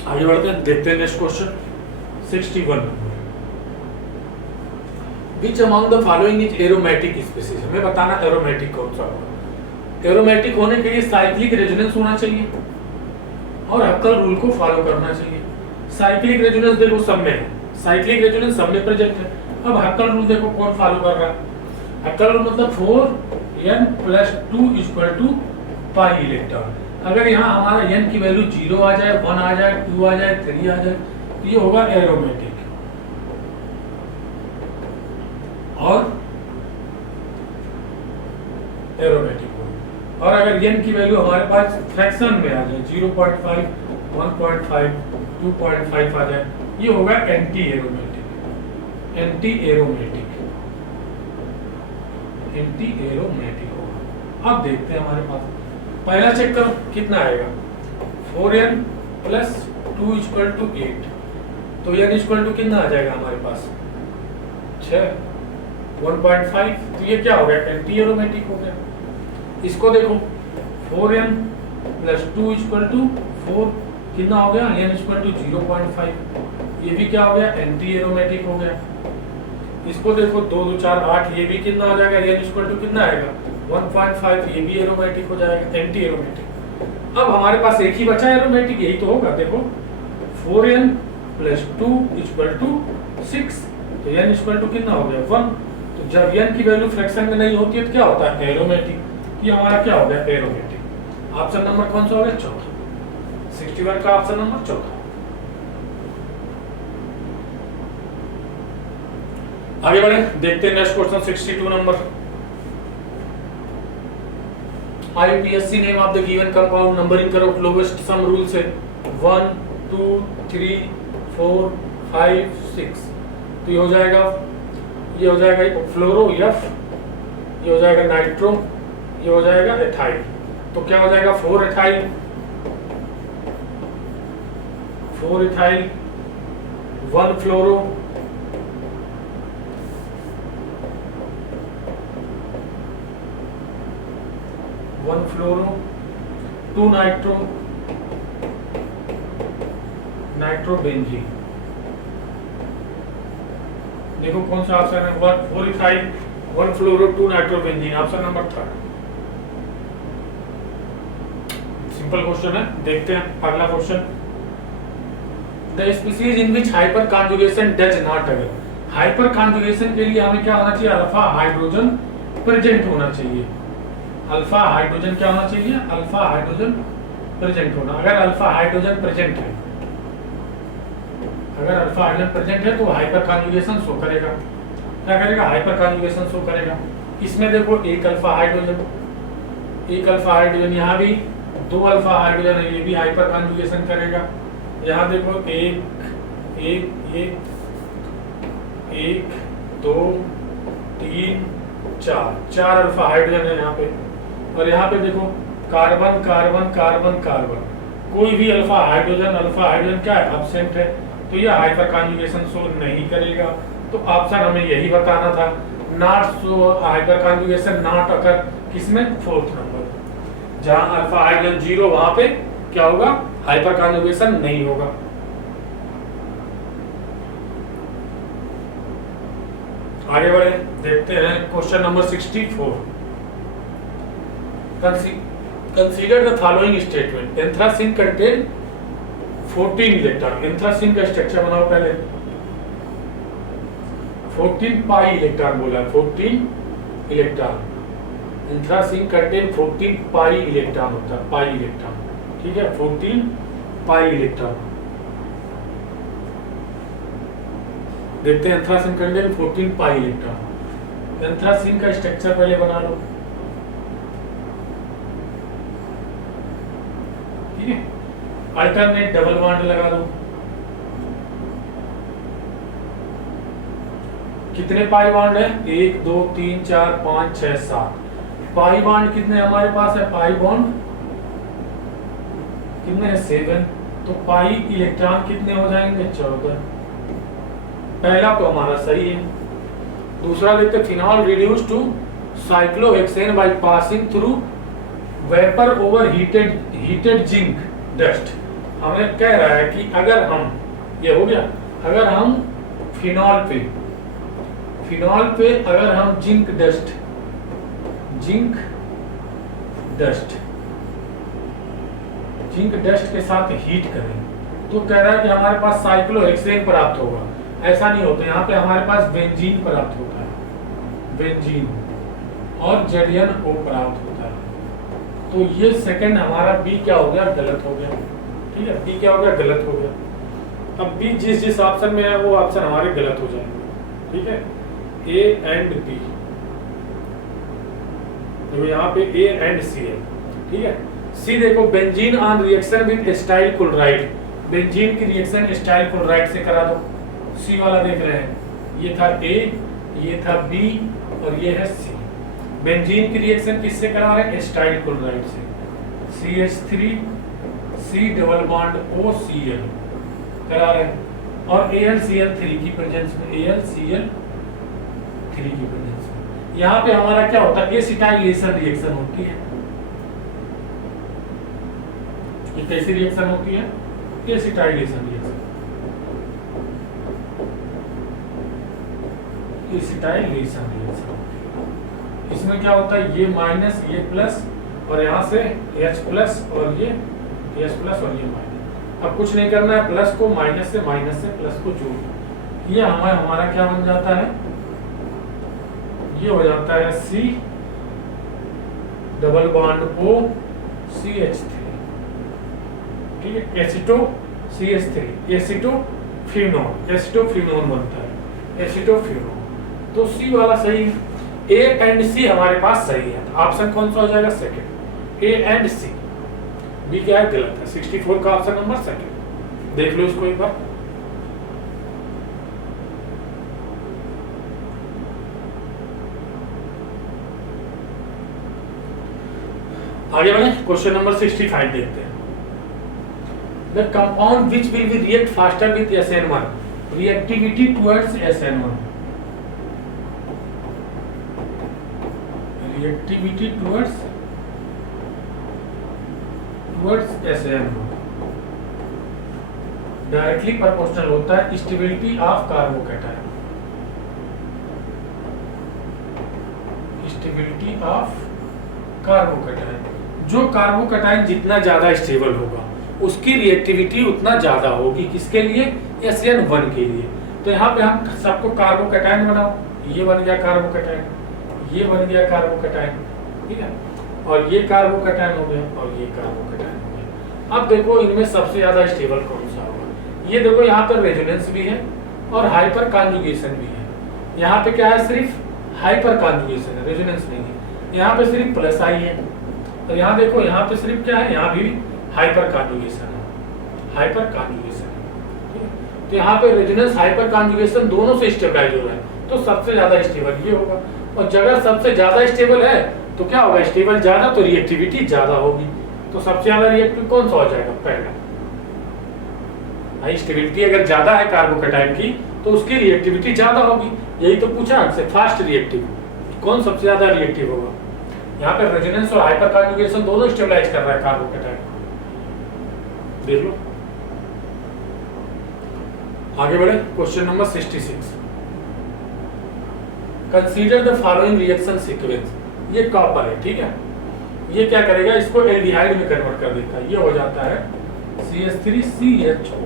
आगे बढ़ते हैं, देखते हैं next question 61। Which among the following is aromatic species? हमें बताना एरोमेटिक कौन सा होगा। एरोमेटिक होने के लिए साइक्लिक रेजोनेंस होना चाहिए और हक्कल रूल को फॉलो करना चाहिए। साइक्लिक रेजोनेंस देखो सब में है, साइक्लिक रेजोनेंस सब में प्रेजेंट है। अब हक्कल रूल देखो कौन फॉलो कर रहा है। हक्कल रूल मतलब 4n+2 = पाई इलेक्ट्रॉन। अगर यहाँ हमारा n की वैल्यू 0 आ जाए, 1 आ जाए, 2 आ जाए, 3 आ जाए, तो ये होगा एरोमेटिक। और एरोमेटिक होगा। और अगर n की वैल्यू हमारे पास फ्रैक्शन में आ जाए 0.5, 1.5, 2.5 आ जाए, ये होगा एंटी एरोमेटिक। एंटी एरोमेटिक होगा। अब देखते हैं हमारे पास पहला चेक करो कितना आएगा। 4n+2 = 8, तो n = कितना आ जाएगा हमारे पास? 6। 1.5, तो ये क्या हो गया? एंटी एरोमेटिक हो गया। इसको देखो 4n+2 = 4, कितना हो गया? n = 0.5, ये भी क्या हो गया? एंटी एरोमेटिक हो गया। इसको देखो 2 2 4 8, ये भी कितना आ जाएगा? n = कितना आएगा? 1.5, ये भी एरोमेटिक हो जाएगा, एंटी एरोमेटिक। अब हमारे पास एक ही बचा एरोमेटिक, यही तो होगा। देखो 4n+2 = 6, तो n = कितना हो गया? 1। तो जब n की वैल्यू फ्रैक्शन में नहीं होती है तो क्या होता है? एरोमेटिक। ये हमारा क्या हो गया? एरोमेटिक। ऑप्शन नंबर कौन सा हो गया? चौथा। 61 का ऑप्शन नंबर चौथा। आगे बढ़े, देखते हैं next question 62 number. IUPAC name of the given compound, numbering करो लोवेस्ट सम रूल से 1 2 3 4 5 6। तो ये हो जाएगा फ्लोरो F, ये हो जाएगा नाइट्रो, ये हो जाएगा एथाइल। तो क्या हो जाएगा? 4 एथाइल 1 फ्लोरो 1 फ्लोरो 2 नाइट्रोबेंजीन। देखो कौन सा ऑप्शन है? 4 इथाइल 1 फ्लोरो 2 nitrobenzene, option number 3। Simple question है, देखते हैं अगला question. The species in which hyper conjugation does not अगर। हाइपर कॉन्जुगेशन के लिए हमें क्या होना चाहिए? अल्फा हाइड्रोजन प्रेजेंट होना चाहिए। अल्फा हाइड्रोजन क्या होना चाहिए? अल्फा हाइड्रोजन प्रेजेंट होना। अगर अल्फा हाइड्रोजन प्रेजेंट है, तो हाइपर कॉन्जुगेशन शो करेगा। क्या करेगा? हाइपर कॉन्जुगेशन शो करेगा। इसमें देखो एक अल्फा हाइड्रोजन, यहाँ भी 2 अल्फा हाइड्रोजन है, ये भी हाइपर कॉन्जुगेशन करेगा। यहाँ देखो 1 2 3 4 अल्फा हाइड्रोजन है यहाँ पे। और यहाँ पे देखो कार्बन कार्बन कार्बन कार्बन, कोई भी अल्फा हाइड्रोजन क्या है? एब्सेंट है, तो ये हाइपर कॉन्जुगेशन शो नहीं करेगा। तो ऑप्शन हमें यही बताना था, not show hyper conjugation not occur. किसमें? 4th number. जहां अल्फा हाइड्रोजन 0, वहां पे क्या होगा? हाइपर कॉन्जुगेशन नहीं होगा। आगे बढ़े, देखते हैं question number 64। Consider the following statement, anthracene contain 14 electron. Anthracene का स्ट्रक्चर बनाओ पहले। 14 पाई इलेक्ट्रॉन बोला, 14 electron. Anthracene contain 14 pi electron होता है, पाई इलेक्ट्रॉन, ठीक है, 14 पाई इलेक्ट्रॉन। देखते हैं anthracene contain 14 pi electron. Anthracene का स्ट्रक्चर पहले बना लो, ठीक है। अल्टरनेट डबल बॉन्ड लगा दो। कितने पाई बॉन्ड है? 1 2 3 4 5 6 7। पाई बॉन्ड कितने हमारे पास है? पाई बॉन्ड कितने हैं? 7। तो पाई इलेक्ट्रॉन कितने हो जाएंगे? 14। पहला तो हमारा सही है। दूसरा देखते हैं, phenol reduce to cyclohexane by passing through vapour over heated zinc dust. हमें कह रहा है कि अगर हम, ये हो गया, अगर हम फिनॉल पे अगर हम जिंक डस्ट के साथ हीट करें तो कह रहा है कि हमारे पास साइक्लोहेक्सेन प्राप्त होगा। ऐसा नहीं होता, यहाँ पे हमारे पास बेंजीन प्राप्त होता है, बेंजीन, और ZnO प्राप्त होता है। तो ये सेकंड हमारा बी क्या हो गया? गलत हो गया, ठीक है। बी क्या हो गया? गलत हो गया। अब बी जिस ऑप्शन में है वो ऑप्शन हमारे गलत हो जाएंगे, ठीक है। ए एंड बी, देखो यहाँ पे ए एंड सी है, ठीक है। सी देखो, benzene on reaction with acetyl chloride, benzene की रिएक्शन एस्टाइल क्लोराइड से करा दो। सी वाला देख रहे हैं, ये था ए, ये था बी, और ये है सी। बेंजीन की रिएक्शन किससे करा रहे हैं? एस्टाइल क्लोराइड से। CH3 C double bond OCl करा रहे हैं, और AlCl3 की प्रेजेंस में, AlCl3 की प्रेजेंस में यहाँ पे हमारा क्या होता है? एसिटाइलेशन रिएक्शन होती है। ये कैसी रिएक्शन होती है? Acetylation reaction, acetylation reaction. इसमें क्या होता है? ये माइनस, ये प्लस, और यहाँ से H प्लस, और ये H प्लस, और ये माइनस। अब कुछ नहीं करना है, प्लस को माइनस से प्लस को जोड़, ये हमारा क्या बन जाता है? ये हो जाता है C double bond O CH3, ठीक है। एसिटो CH3, एसिटोफिनोन बनता है, एसिटोफिनोन। तो C वाला सही है। A एंड C हमारे पास सही है, तो ऑप्शन कौन सा हो जाएगा? Second, A and C। B क्या है? गलत है। 64 का ऑप्शन नंबर सेकंड, देख लो इसको एक बार। आगे बढ़े, क्वेश्चन नंबर 65 देखते हैं। The compound which will be react faster with SN1, reactivity towards SN1, reactivity towards SN1 directly proportional होता है stability of carbocation, stability of carbocation. जो कार्बोकैटायन जितना ज्यादा स्टेबल होगा उसकी रिएक्टिविटी उतना ज्यादा होगी, किसके लिए? SN1 के लिए। तो यहाँ पे हम सबको कार्बोकैटायन बनाओ, ये बन गया कार्बोकैटायन, ये बन गया कार्बोकैटायन, ठीक है, और ये कार्बोकैटायन हो गया, और ये कार्बोकैटायन हो गया। अब देखो इनमें सबसे ज्यादा स्टेबल कौन सा होगा? ये देखो यहाँ पर रेजोनेंस भी है और हाइपर कॉन्जुगेशन भी है। यहाँ पे क्या है? सिर्फ हाइपर कॉन्जुगेशन है, रेजोनेंस नहीं है। यहाँ पे सिर्फ प्लस आई है, तो यहाँ देखो यहाँ पे सिर्फ क्या है? यहाँ भी हाइपर कॉन्जुगेशन है, हाइपर कॉन्जुगेशन है। तो यहाँ पे रेजोनेंस हाइपर कॉन्जुगेशन दोनों से स्टेबलाइज हो रहा है, तो सबसे ज्यादा स्टेबल ये होगा। और जगह सबसे ज्यादा स्टेबल है तो क्या होगा? स्टेबल ज्यादा तो रिएक्टिविटी ज्यादा होगी। तो सबसे ज्यादा रिएक्टिव कौन सा हो जाएगा? पहला। भाई स्टेबिलिटी अगर ज्यादा है कार्बोकैटायन की तो उसकी रिएक्टिविटी ज्यादा होगी, यही तो पूछा हमसे। फास्ट रिएक्टिव कौन सबसे ज्यादा रिएक्टिव होगा? यहाँ पे रेजोनेंस और हाइपर कॉन्जुगेशन दोनों स्टेबलाइज कर रहा है कार्बोकैटायन, देख लो। आगे बढ़े, question number 66। Consider the following reaction sequence. ये कॉपर है, ठीक है, ये क्या करेगा, इसको एल्डिहाइड में कन्वर्ट कर देता है। ये हो जाता है CH3CHO।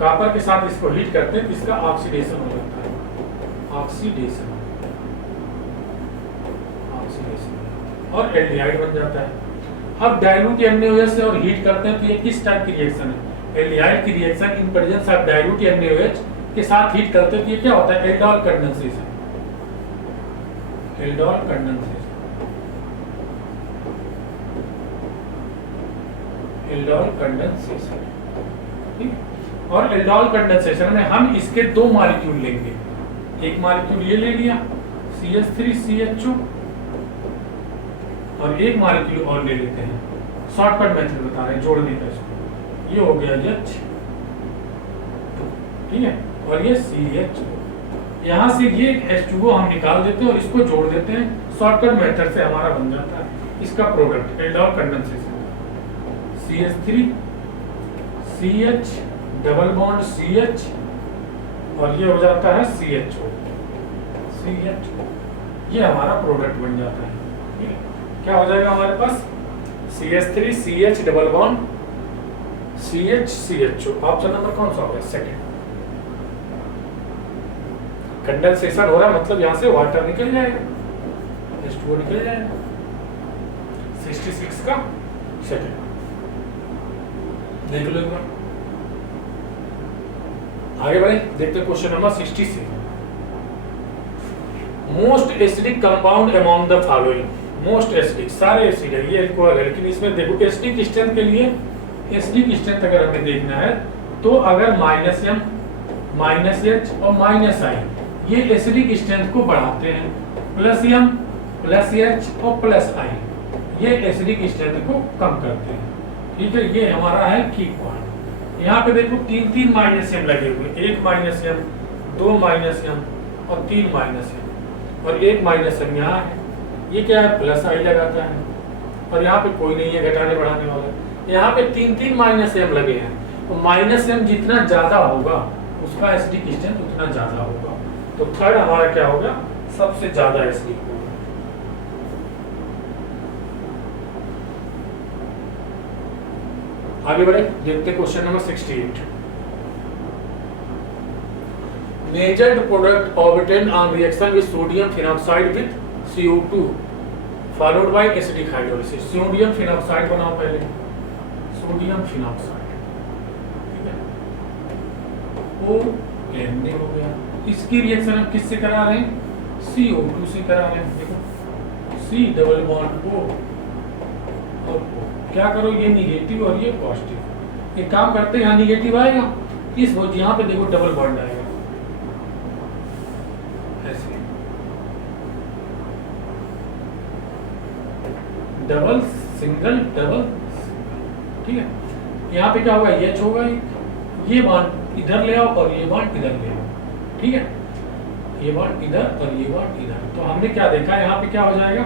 कॉपर के साथ इसको हीट करते हैं तो इसका ऑक्सीडेशन हो जाता है, ऑक्सीडेशन और एल्डिहाइड बन जाता है। अब डाइल्यूट NaOH से और हीट करते हैं तो ये किस टाइप की रिएक्शन है, एल्डिहाइड की reaction in presence of dilute NaOH के साथ हीट करते हैं तो ये क्या होता है, aldol condensation, aldol condensation, aldol condensation. ठीक है, और एल्डोल कंडेंसेशन में हम इसके दो मॉलिक्यूल लेंगे, एक मॉलिक्यूल ये ले लिया CH3CHO और एक मॉलिक्यूल और ले लेते हैं, शॉर्टकट मेथड बता रहे हैं, जोड़ने का इसको, ये हो गया H, ठीक है, और ये CH। यहाँ से ये H2O हम निकाल देते हैं और इसको जोड़ देते हैं, शॉर्टकट मेथड से हमारा बन जाता है इसका product aldol condensation, CH3 CH double bond CH और ये हो जाता है CHO, ये हमारा प्रोडक्ट बन जाता है। क्या हो जाएगा हमारे पास, CH3 CH double bond CH CHO। Option number कौन सा होगा, सेकंड। कंडेंसेशन हो रहा है मतलब यहाँ से वाटर निकल जाएगा, H2O निकल जाएगा, 66 का सेकंड। देख लो एक बार, आगे बढ़े, देखते question number 66। Most acidic compound among the following, most acidic, सारे एसिड है, ये इक्वल है, लेकिन इसमें देखो एसिडिक स्ट्रेंथ के लिए, एसिडिक स्ट्रेंथ अगर हमें देखना है तो अगर -M, -H और -I ये एसिडिक स्ट्रेंथ को बढ़ाते हैं, +M, +H और +I ये एसिडिक स्ट्रेंथ को कम करते हैं। ठीक है, ये हमारा है की पॉइंट। यहाँ पे देखो 3 -M लगे हुए, 1 -M, 2 -M और 3 -M और 1 -M यहाँ है, ये क्या है, +I लगाता है, और यहाँ पे कोई नहीं है घटाने बढ़ाने वाला। यहाँ पे 3 -M लगे हैं, तो -M जितना ज्यादा होगा उसका एसिडिक स्ट्रेंथ उतना ज्यादा होगा, तो थर्ड हमारा क्या होगा, सबसे ज्यादा एसिडिक होगा। आगे बढ़े, देखते question number 68। Measured product obtain on reaction with sodium phenoxide with CO2 followed by acidic hydrolysis. Sodium phenoxide बनाओ पहले, सोडियम फिनॉक्साइड, ठीक है, Na हो गया। इसकी रिएक्शन हम किससे करा रहे हैं, CO2 से करा रहे हैं। देखो C डबल बॉन्ड O और O, क्या करो, ये निगेटिव और ये पॉजिटिव, एक काम करते हैं, यहाँ निगेटिव आएगा, इस यहाँ पे देखो डबल बॉन्ड आएगा, ऐसे डबल सिंगल डबल, ठीक है। यहाँ पे क्या होगा, H होगा, ये बॉन्ड इधर ले आओ और ये बॉन्ड इधर ले आओ, ठीक है, ये बॉन्ड इधर और ये बॉन्ड इधर। तो हमने क्या देखा, यहाँ पे क्या हो जाएगा,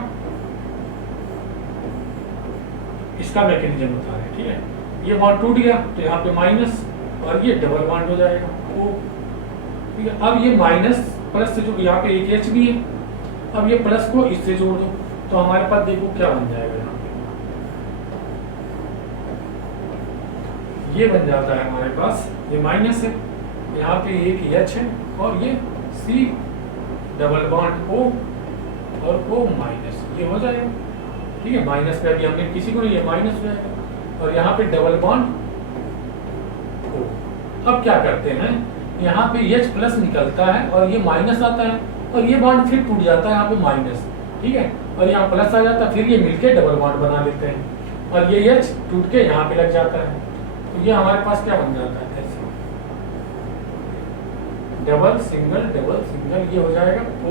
इसका मैकेनिज्म बता रहे हैं, ठीक है, ये बॉन्ड टूट गया तो यहाँ पे माइनस और ये डबल बॉन्ड हो जाएगा O, ठीक है। अब ये माइनस प्लस से जो यहाँ पे एक H भी है, अब ये प्लस को इससे जोड़ दो तो हमारे पास देखो क्या बन जाएगा, यहाँ पे ये बन जाता है हमारे पास, ये माइनस है, यहाँ पे एक H है और ये C डबल बॉन्ड O और O माइनस, ये हो जाएगा, ठीक है। माइनस पे अभी हमने किसी को नहीं, ये माइनस हो जाएगा और यहाँ पे डबल बॉन्ड O। अब क्या करते हैं, यहाँ पे H प्लस निकलता है और ये माइनस आता है और ये बॉन्ड फिर टूट जाता है यहाँ पे माइनस, ठीक है, और यहाँ प्लस आ जाता है, फिर ये मिलके डबल बॉन्ड बना लेते हैं और ये H टूट के यहाँ पे लग जाता है, तो ये हमारे पास क्या बन जाता है, ऐसे डबल सिंगल, ये हो जाएगा O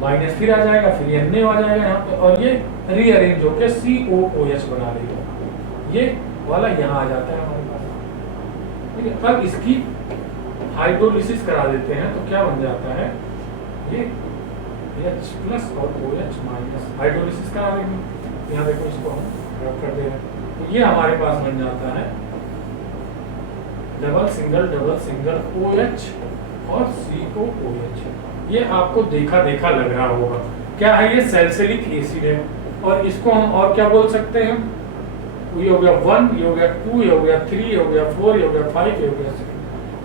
माइनस, फिर आ जाएगा, फिर ये Na आ जाएगा यहाँ पे और ये रीअरेंज होकर COOH बना लेगा, ये वाला यहाँ आ जाता है हमारे पास, ठीक है। अब इसकी हाइड्रोलिसिस करा देते हैं तो क्या बन जाता है, ये H प्लस और OH माइनस, हाइड्रोलिसिस करा देंगे, यहाँ देखो इसको हम रब कर दे रहे हैं, तो ये हमारे पास बन जाता है डबल सिंगल OH और COOH। ये आपको देखा लग रहा होगा, क्या है, ये सैलिसिलिक एसिड है और इसको हम और क्या बोल सकते हैं, ये हो गया 1, ये हो गया 2, ये हो गया 3, ये हो गया 4, ये हो गया 5, ये हो गया 6।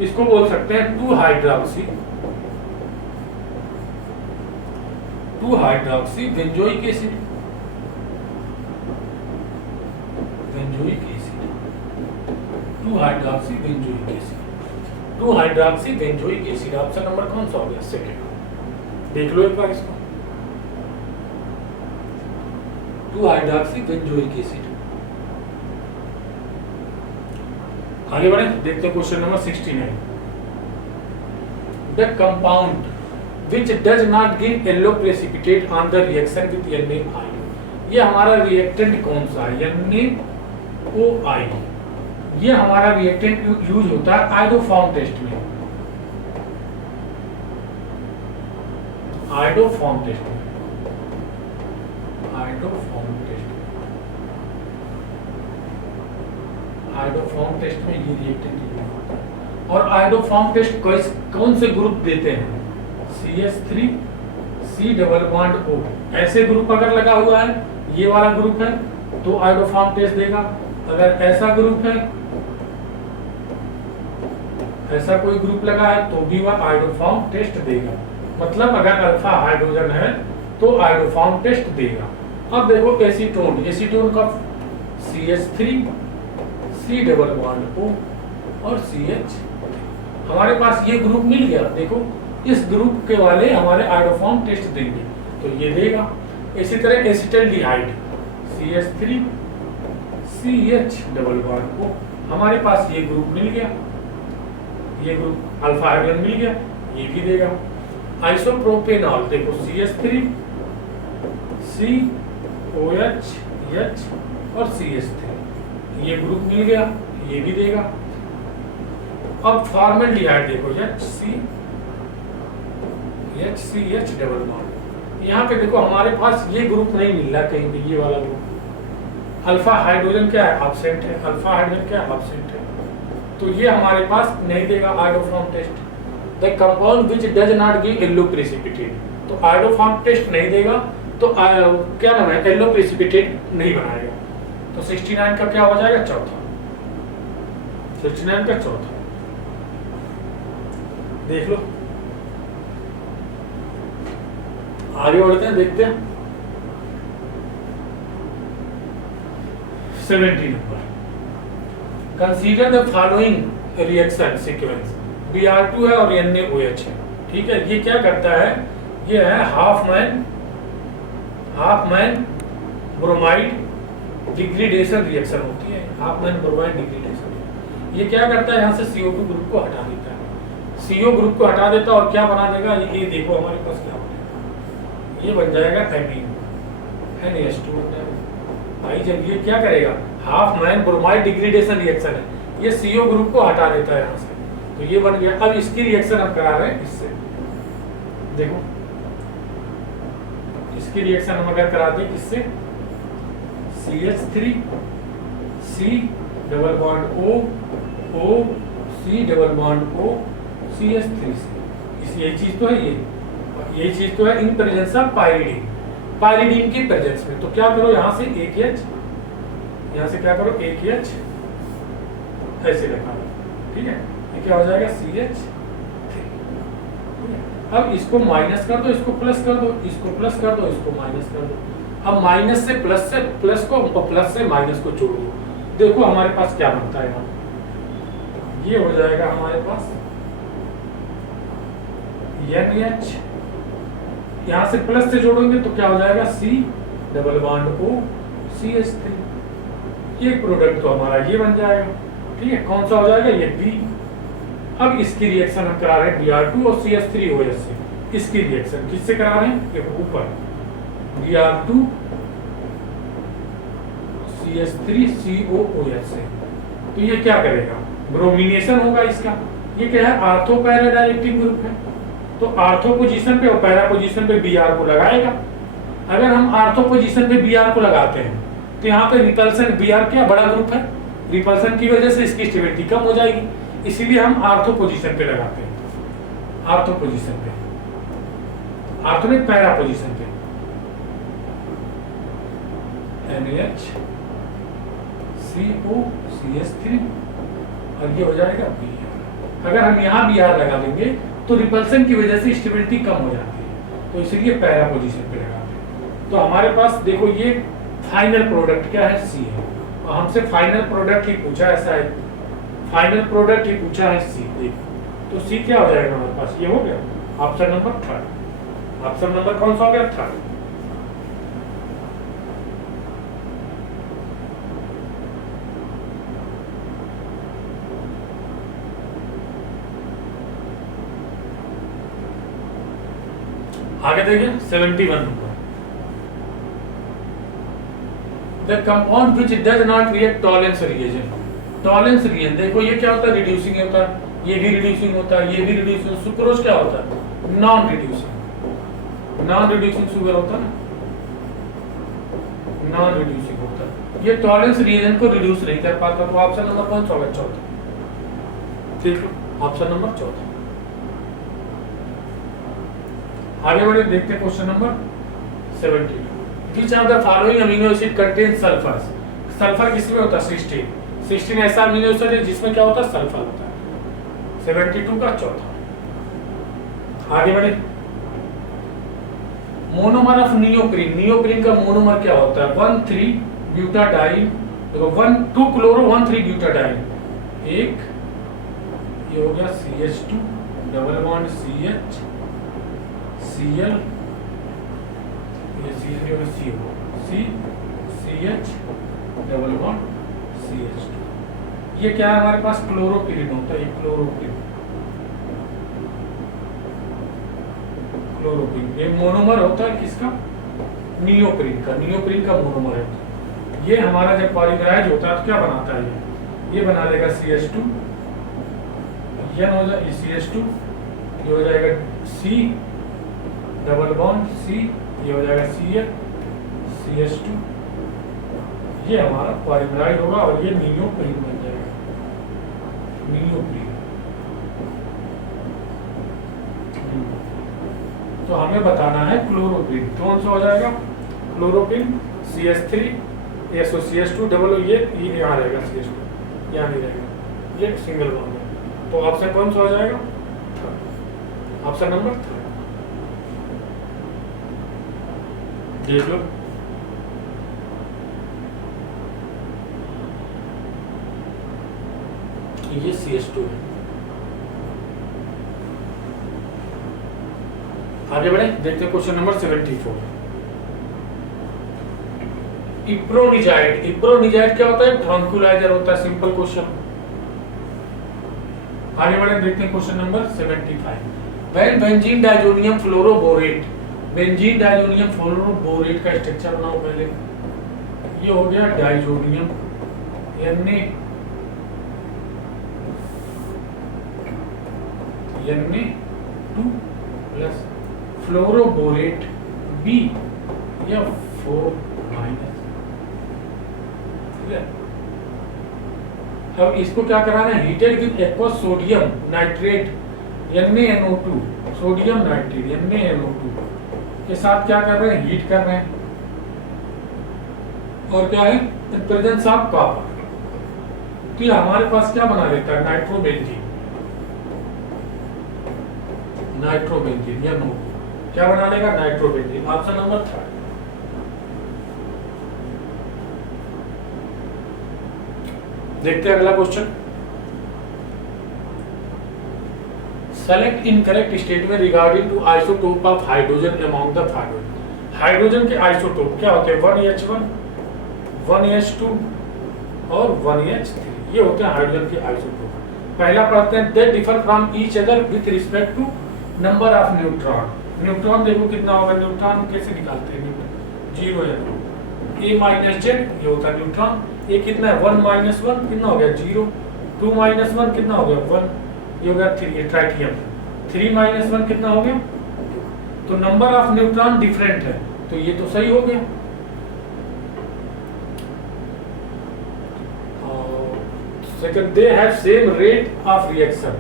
इसको बोल सकते हैं 2 hydroxy benzoic acid. Benzoic acid 2 hydroxy benzoic acid 2 hydroxy benzoic acid. Option number कौन सा हो गया? सेकंड। देख लो एक बार इसको, 2 हाइड्रोक्सी बेंजोइक एसिड। आगे बढ़े, देखते हैं question number 69। The compound which does not give yellow precipitate on the reaction with NaOI। ये हमारा रिएक्टेंट कौन सा है? NaOI। ये हमारा रिएक्टेंट यूज होता है आयोडोफॉर्म टेस्ट में। आयोडोफॉर्म टेस्ट में ये रिएक्टेंट यूज होता है। और आयोडोफॉर्म टेस्ट कौन से ग्रुप देते हैं? CH3 C double bond O। ऐसे ग्रुप अगर लगा हुआ है, ये वाला ग्रुप है, तो आयोडोफॉर्म टेस्ट देगा। अगर ऐसा ग्रुप है, ऐसा कोई ग्रुप लगा है, तो भी वह आयोडोफॉर्म टेस्ट देगा। मतलब अगर अल्फा हाइड्रोजन है तो आयोडोफॉर्म टेस्ट देगा। अब देखो एसीटोन का CH3 C double bond O और CH। हमारे पास ये ग्रुप मिल गया। देखो इस ग्रुप के वाले हमारे आयोडोफॉर्म टेस्ट देंगे, तो ये देगा। इसी तरह acetaldehyde CH3 CH double bond O, हमारे पास ये ग्रुप मिल गया, ये ग्रुप अल्फा हाइड्रोजन मिल गया, ये भी देगा। आइसोप्रोपेनॉल देखो CH3 COH H और CH3, ये ग्रुप मिल गया, ये भी देगा। अब फॉर्मल्डिहाइड देखो HCH डबल बॉन्ड, यहाँ पे देखो हमारे पास ये ग्रुप नहीं मिल रहा कहीं भी, ये वाला ग्रुप। अल्फा हाइड्रोजन क्या है? एब्सेंट है। अल्फा हाइड्रोजन क्या है? एब्सेंट है। तो ये हमारे पास नहीं देगा iodoform test. The compound which does not give yellow precipitate, तो आयोडोफॉर्म टेस्ट नहीं देगा, तो क्या नाम है? येलो प्रेसिपिटेट नहीं बनाएगा। तो 69 का क्या हो जाएगा? चौथा। 69 का चौथा देख लो। आगे बढ़ते हैं, देखते हैं 70 number. Consider the following reaction sequence. Br2 है और NaOH है। ठीक है, ये क्या करता है? ये है half man bromide degradation reaction होती है। हाफ मैन ब्रोमाइड डिग्रेडेशन ये क्या करता है? यहाँ से CO2 ग्रुप को हटा देता है। CO ग्रुप को हटा देता है और क्या बना देगा? ये देखो हमारे पास क्या बनेगा, ये बन जाएगा एमीन, NH2 बन जाएगा। भाई जब ये क्या करेगा? Half man bromide degradation reaction है, ये CO ग्रुप को हटा देता है यहाँ से, तो ये बन गया। अब इसकी रिएक्शन हम करा रहे हैं इससे। देखो इसकी रिएक्शन हम अगर कराते हैं किससे? CH3 C double bond O C double bond O CH3 C। ये चीज तो है, ये चीज तो है इन प्रेजेंस ऑफ पाइरिडीन की प्रेजेंस में। तो क्या करो, यहाँ से एक H, यहाँ से क्या करो एक H ऐसे रखा, ठीक है। ये क्या हो जाएगा? CH3। अब इसको माइनस कर दो, इसको प्लस कर दो, इसको प्लस कर दो, इसको माइनस कर दो। अब माइनस से प्लस को और प्लस से माइनस को जोड़ दो। देखो हमारे पास क्या बनता है यहाँ, ये हो जाएगा हमारे पास NH, यहाँ से प्लस से जोड़ेंगे तो क्या हो जाएगा? C double bond O CH3। ये प्रोडक्ट तो हमारा ये बन जाएगा, ठीक है। कौन सा हो जाएगा? ये B। अब इसकी रिएक्शन हम करा रहे हैं Br2 और CH3OH से। इसकी रिएक्शन किससे करा रहे हैं? ये ऊपर Br2 CH3COOH से। तो ये क्या करेगा? ब्रोमिनेशन होगा इसका। ये क्या है? आर्थो पैरा डायरेक्टिव ग्रुप है, तो आर्थो पोजीशन पे और पैरा पोजीशन पे Br को लगाएगा। अगर हम आर्थो पोजीशन पे Br को लगाते हैं तो यहाँ पे रिपल्सन Br क्या बड़ा ग्रुप है, रिपल्सन की वजह से इसकी स्टेबिलिटी कम हो जाएगी, इसीलिए हम आर्थो पोजीशन पे लगाते हैं। आर्थो पोजीशन पे, आर्थो में पैरा पोजीशन पे। NaCO3 और ये हो जाएगा Br। अगर हम यहाँ Br लगा देंगे तो रिपल्सन की वजह से स्टेबिलिटी कम हो जाती है, तो इसीलिए पैरा पोजीशन पे लगाते हैं। तो हमारे पास देखो ये फाइनल प्रोडक्ट क्या है, C है, और हमसे फाइनल प्रोडक्ट ही पूछा है, शायद फाइनल प्रोडक्ट ही पूछा है C। देखो तो C क्या हो जाएगा हमारे पास, ये हो गया option number third. Option number कौन सा हो गया, थर्ड। आगे देखिए 71 number. The compound which does not react Tollens reagent. Tollens reagent देखो ये क्या होता है, रिड्यूसिंग होता है, ये भी रिड्यूसिंग होता है, ये भी रिड्यूसिंग। सुक्रोज क्या होता है, non reducing. Non reducing sugar होता है ना, नॉन रिड्यूसिंग होता है। ये टॉलेंस रिएजेंट को रिड्यूस नहीं कर पाता, तो ऑप्शन नंबर कौन सा होगा, चौथा। ठीक है, ऑप्शन नंबर चौथा। आगे बढ़े, देखते हैं question number 72। Which of the following amino acid contains sulfur? Sulphur किसमें होता है, 16 ऐसा अमीनो एसिड है जिसमें क्या होता है, सल्फर होता है। 72 का चौथा। आगे बढ़े, मोनोमर ऑफ नियोप्रीन। नियोप्रीन का मोनोमर क्या होता है, 1,3 ब्यूटाडाइन। देखो 2 क्लोरो 1,3 ब्यूटाडाइन। एक ये हो गया CH2 double bond CH Cl, ये CH डबल बॉन्ड CH2। ये क्या है हमारे पास, क्लोरोपिरीन होता है। ये क्लोरोपिरीन ये मोनोमर होता है किसका, नियोप्रीन का। नियोप्रीन का मोनोमर है। ये हमारा जब पॉलीमराइज होता है तो क्या बनाता है, ये बना लेगा CH2, N हो जाएगा CH2, ये हो जाएगा C डबल बॉन्ड C, ये हो जाएगा Cl CH2। ये हमारा पॉलीमराइज होगा और ये नियोप्रीन बन जाएगा, नियोप्रीन। तो हमें बताना है क्लोरोप्रीन कौन सा हो जाएगा, क्लोरोप्रीन CH3 SO2 डबल, ये यहाँ रहेगा CH2, यहाँ नहीं रहेगा, ये सिंगल बॉन्ड है। तो ऑप्शन कौन सा हो जाएगा, ऑप्शन नंबर 3। देख लो, ये CH2 है। आगे बढ़े, देखते हैं क्वेश्चन नंबर 74। इप्रोनिजाइड। इप्रोनिजाइड क्या होता है, ट्रैंक्विलाइजर होता है। Simple question. आगे बढ़े, देखते हैं question number 75। When benzene diazonium fluoroborate. Benzene diazonium fluoroborate का स्ट्रक्चर बनाओ पहले। ये हो गया diazonium Na2 plus fluoroborate B या 4 माइनस। ठीक है, अब इसको क्या कराना है, heated with aqueous sodium nitrate NaNO2, sodium nitrate NaNO2 के साथ क्या कर रहे हैं, हीट कर रहे हैं। और क्या है, प्रेजेंस ऑफ कॉपर। तो ये हमारे पास क्या बना देता है, नाइट्रोबेंजीन। नाइट्रोबेंजीन या नो क्या बना लेगा, नाइट्रोबेंजीन। Option number 3। देखते हैं अगला question. Select incorrect statement regarding to isotope of hydrogen among the following. Hydrogen के आइसोटोप क्या होते हैं, 1H1 1H2 और 1H3। ये होते हैं हाइड्रोजन के आइसोटोप। पहला पढ़ते हैं, they differ from each other with respect to number of neutron. Neutron देखो कितना होगा, न्यूट्रॉन कैसे निकालते हैं, 0 या 2। A माइनस Z ये होता है न्यूट्रॉन। ये कितना है, 1 माइनस 1 कितना हो गया, 0। 2 माइनस 1 कितना हो गया, 1। ये हो गया 3। ये ट्राइटियम। 3 माइनस 1 कितना हो गया, 2। तो नंबर ऑफ न्यूट्रॉन डिफरेंट है, तो ये तो सही हो गया। Second, they have same rate of reaction.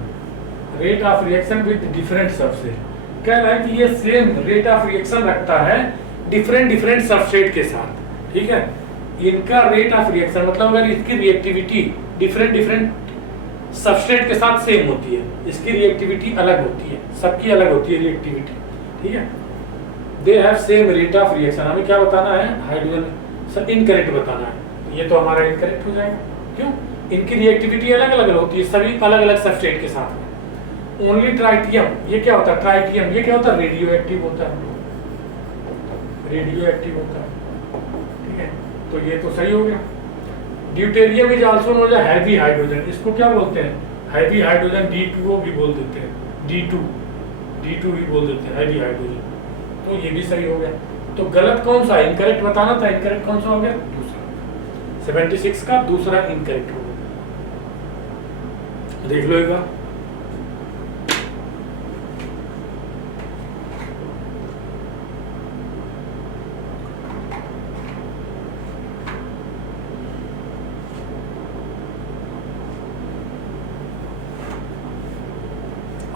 Rate of reaction with different substrate. कह रहा है कि ये सेम रेट ऑफ रिएक्शन रखता है डिफरेंट सबस्ट्रेट के साथ। ठीक है, इनका रेट ऑफ रिएक्शन मतलब अगर इसकी रिएक्टिविटी डिफरेंट डिफरेंट सबस्ट्रेट के साथ सेम होती है, इसकी रिएक्टिविटी अलग होती है, सबकी अलग होती है रिएक्टिविटी, ठीक है। They have same rate of reaction, हमें क्या बताना है, हाइड्रोजन सब इनकरेक्ट बताना है, ये तो हमारा इनकरेक्ट हो जाएगा। क्यों? इनकी रिएक्टिविटी अलग अलग होती है, सभी अलग अलग सबस्ट्रेट के साथ में। ओनली ट्राइटियम, ये क्या होता है, ट्राइटियम ये क्या होता है, रेडियो एक्टिव होता है, रेडियो एक्टिव होता है, ठीक है। तो ये तो सही हो गया। Deuterium is also known as heavy hydrogen, इसको क्या बोलते हैं, हैवी हाइड्रोजन, D2O भी बोल देते हैं, D2 भी बोल देते हैं हैवी हाइड्रोजन। तो ये भी सही हो गया। तो गलत कौन सा, इनकरेक्ट बताना था, इनकरेक्ट कौन सा हो गया, दूसरा 76 का दूसरा इनकरेक्ट हो गया। देख लो एक बार,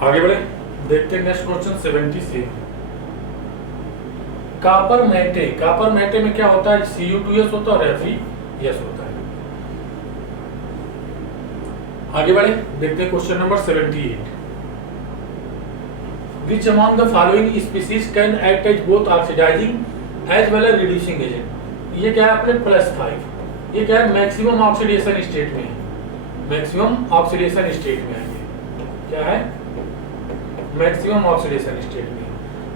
आगे बढ़े, देखते हैं नेक्स्ट क्वेश्चन 70 से। कापर मैटे, कापर मैटे में क्या होता है, Cu2S होता है और Fe होता है। आगे बढ़े, देखते हैं question number 78। Which among the following species can act as both oxidizing as well as reducing agent? ये क्या है अपने +5, ये क्या है मैक्सिमम ऑक्सीडेशन स्टेट में है, मैक्सिमम ऑक्सीडेशन स्टेट में है, क्या है मैक्सिमम ऑक्सीडेशन स्टेट में।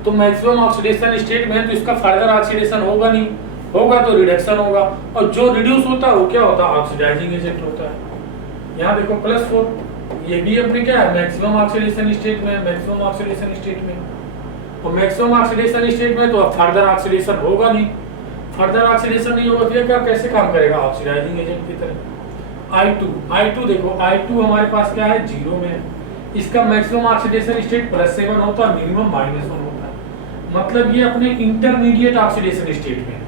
तो मैक्सिमम ऑक्सीडेशन स्टेट में है तो इसका फर्दर ऑक्सीडेशन होगा नहीं, होगा तो रिडक्शन होगा, और जो रिड्यूस होता है वो क्या होता है, ऑक्सीडाइजिंग एजेंट होता है। यहाँ देखो +4, ये भी अपने क्या है मैक्सिमम ऑक्सीडेशन स्टेट में, मैक्सिमम ऑक्सीडेशन स्टेट में, और मैक्सिमम ऑक्सीडेशन स्टेट में तो फर्दर ऑक्सीडेशन होगा नहीं, फर्दर ऑक्सीडेशन नहीं होगा तो क्या कैसे काम करेगा, ऑक्सीडाइजिंग एजेंट की तरह। I2 देखो, I2 हमारे पास क्या है 0 में है, इसका मैक्सिमम ऑक्सीडेशन स्टेट +7 होता है, मिनिमम -1 होता है, मतलब ये अपने इंटरमीडिएट ऑक्सीडेशन स्टेट में है।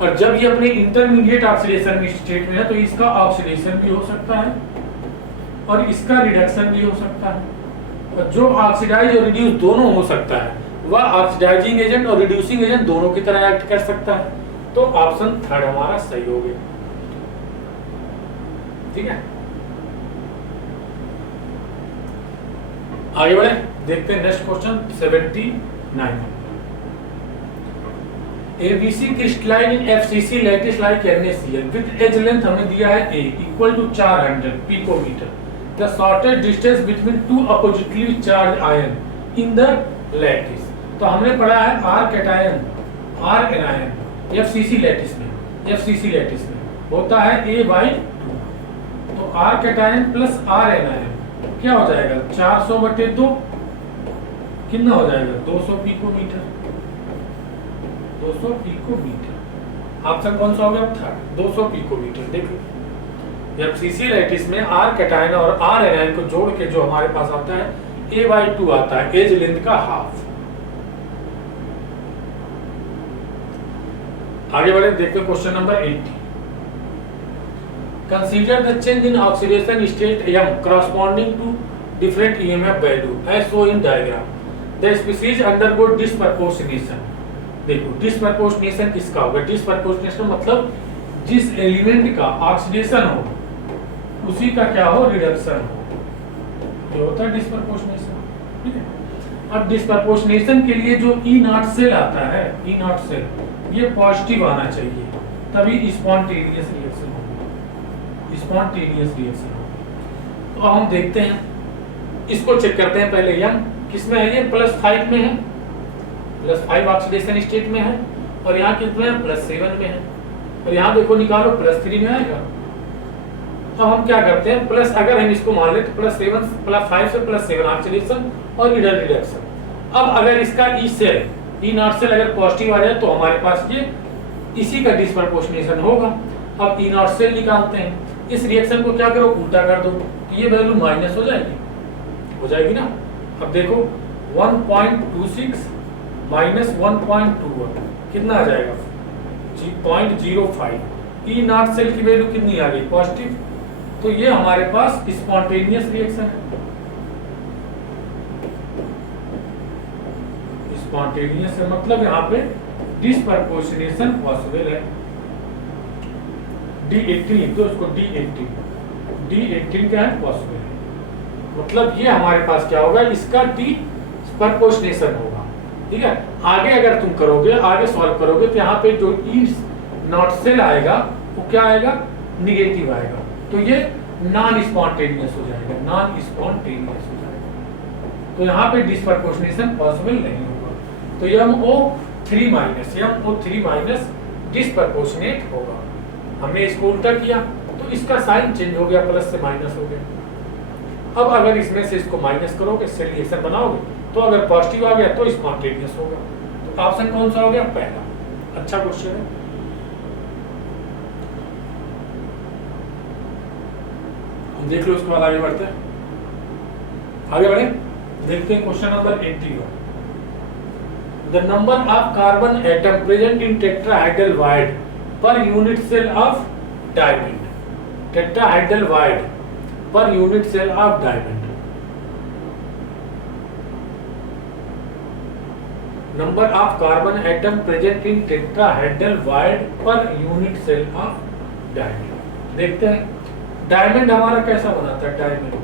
और जब ये अपने इंटरमीडिएट ऑक्सीडेशन स्टेट में है तो इसका ऑक्सीडेशन भी हो सकता है और इसका रिडक्शन भी हो सकता है, और जो ऑक्सीडाइज और रिड्यूस दोनों हो सकता है वह ऑक्सीडाइजिंग एजेंट और रिड्यूसिंग एजेंट दोनों की तरह एक्ट कर सकता है। तो ऑप्शन 3 हमारा सही हो गया, ठीक है। आगे बढ़े, देखते हैं next question 79। ABC crystalline in FCC lattice like NaCl with edge length हमें दिया है A equal to 400 picometre, the shortest distance between two oppositely charged ion in the lattice. तो हमने पढ़ा है R cation R anion FCC lattice में होता है A/2, तो R cation plus R anion क्या हो जाएगा 400/2, कितना हो जाएगा 200 पिकोमीटर, 200 पिकोमीटर। ऑप्शन कौन सा हो गया, 200 पिकोमीटर। देखो FCC लैटिस में R कैटायन और R एनायन को जोड़ के जो हमारे पास आता है A/2 आता है, एज लेंथ का हाफ। आगे बढ़े, देखते हैं question number 80। Consider the change in oxidation state M corresponding to different EMF value as shown in diagram. The species undergo disproportionation. देखो डिस्प्रपोर्शनेशन किसका होगा, डिस्प्रपोर्शनेशन मतलब जिस एलिमेंट का ऑक्सीडेशन हो उसी का क्या हो, रिडक्शन हो, ये होता है डिस्प्रपोर्शनेशन, ठीक है। अब डिस्प्रपोर्शनेशन के लिए जो E0 सेल आता है, E0 सेल ये पॉजिटिव आना चाहिए, तभी स्पॉन्टेनियस रिएक्शन होगी, स्पॉन्टेनियस रिएक्शन होगी। तो हम देखते हैं, इसको चेक करते हैं पहले। यम किसमें है, ये +5 में है, +5 ऑक्सीडेशन स्टेट में है, और यहाँ कितने में +7 में है, और यहाँ देखो निकालो +3 में आएगा। तो हम क्या करते हैं, प्लस अगर हम इसको मान ले तो +7 +5 से +7 ऑक्सीडेशन और रिडक्शन। अब अगर इसका ई सेल E0 सेल अगर पॉजिटिव आ जाए तो हमारे पास ये इसी का डिस्प्रपोर्शनेशन होगा। अब E0 सेल निकालते हैं, इस रिएक्शन को क्या करो, उल्टा कर दो, तो ये वैल्यू माइनस हो जाएगी ना। अब देखो 1.26 माइनस 1.21 कितना आ जाएगा, 0.05। E0 सेल की वैल्यू कितनी आ गई, पॉजिटिव, तो ये हमारे पास स्पॉन्टेनियस रिएक्शन है। स्पॉन्टेनियस है मतलब यहाँ पे डिस्प्रपोर्शनेशन पॉसिबल है। D18 लिख दो इसको, D18 क्या है, पॉसिबल है। मतलब ये हमारे पास क्या होगा, इसका डिस्प्रपोर्शनेशन होगा। ठीक है, आगे अगर तुम करोगे, आगे सॉल्व करोगे तो यहाँ पे जो ई नॉट सेल आएगा वो क्या आएगा, निगेटिव आएगा, तो ये नॉन स्पॉन्टेनियस हो जाएगा, नॉन स्पॉन्टेनियस हो जाएगा। तो यहाँ पे डिस्प्रपोर्शनेशन पॉसिबल नहीं होगा, तो MO3 माइनस डिस्प्रपोर्शनेट होगा। हमने इसको उल्टा किया तो इसका साइन चेंज हो गया, प्लस से माइनस हो गया। अब अगर इसमें से इसको माइनस करोगे, इससे रिएक्शन बनाओगे, तो अगर पॉजिटिव आ गया तो स्पॉन्टेनियस होगा। तो ऑप्शन कौन सा हो गया, पहला। अच्छा क्वेश्चन है। देख लो, उसके बाद आगे बढ़ते हैं, आगे बढ़े, देखते हैं question number 81। The number of carbon atom present in tetrahedral wide per unit cell of diamond. Tetrahedral wide per unit cell of diamond. Number of carbon atom present in tetrahedral wide per unit cell of diamond. देखते हैं diamond हमारा कैसा बनाता है, diamond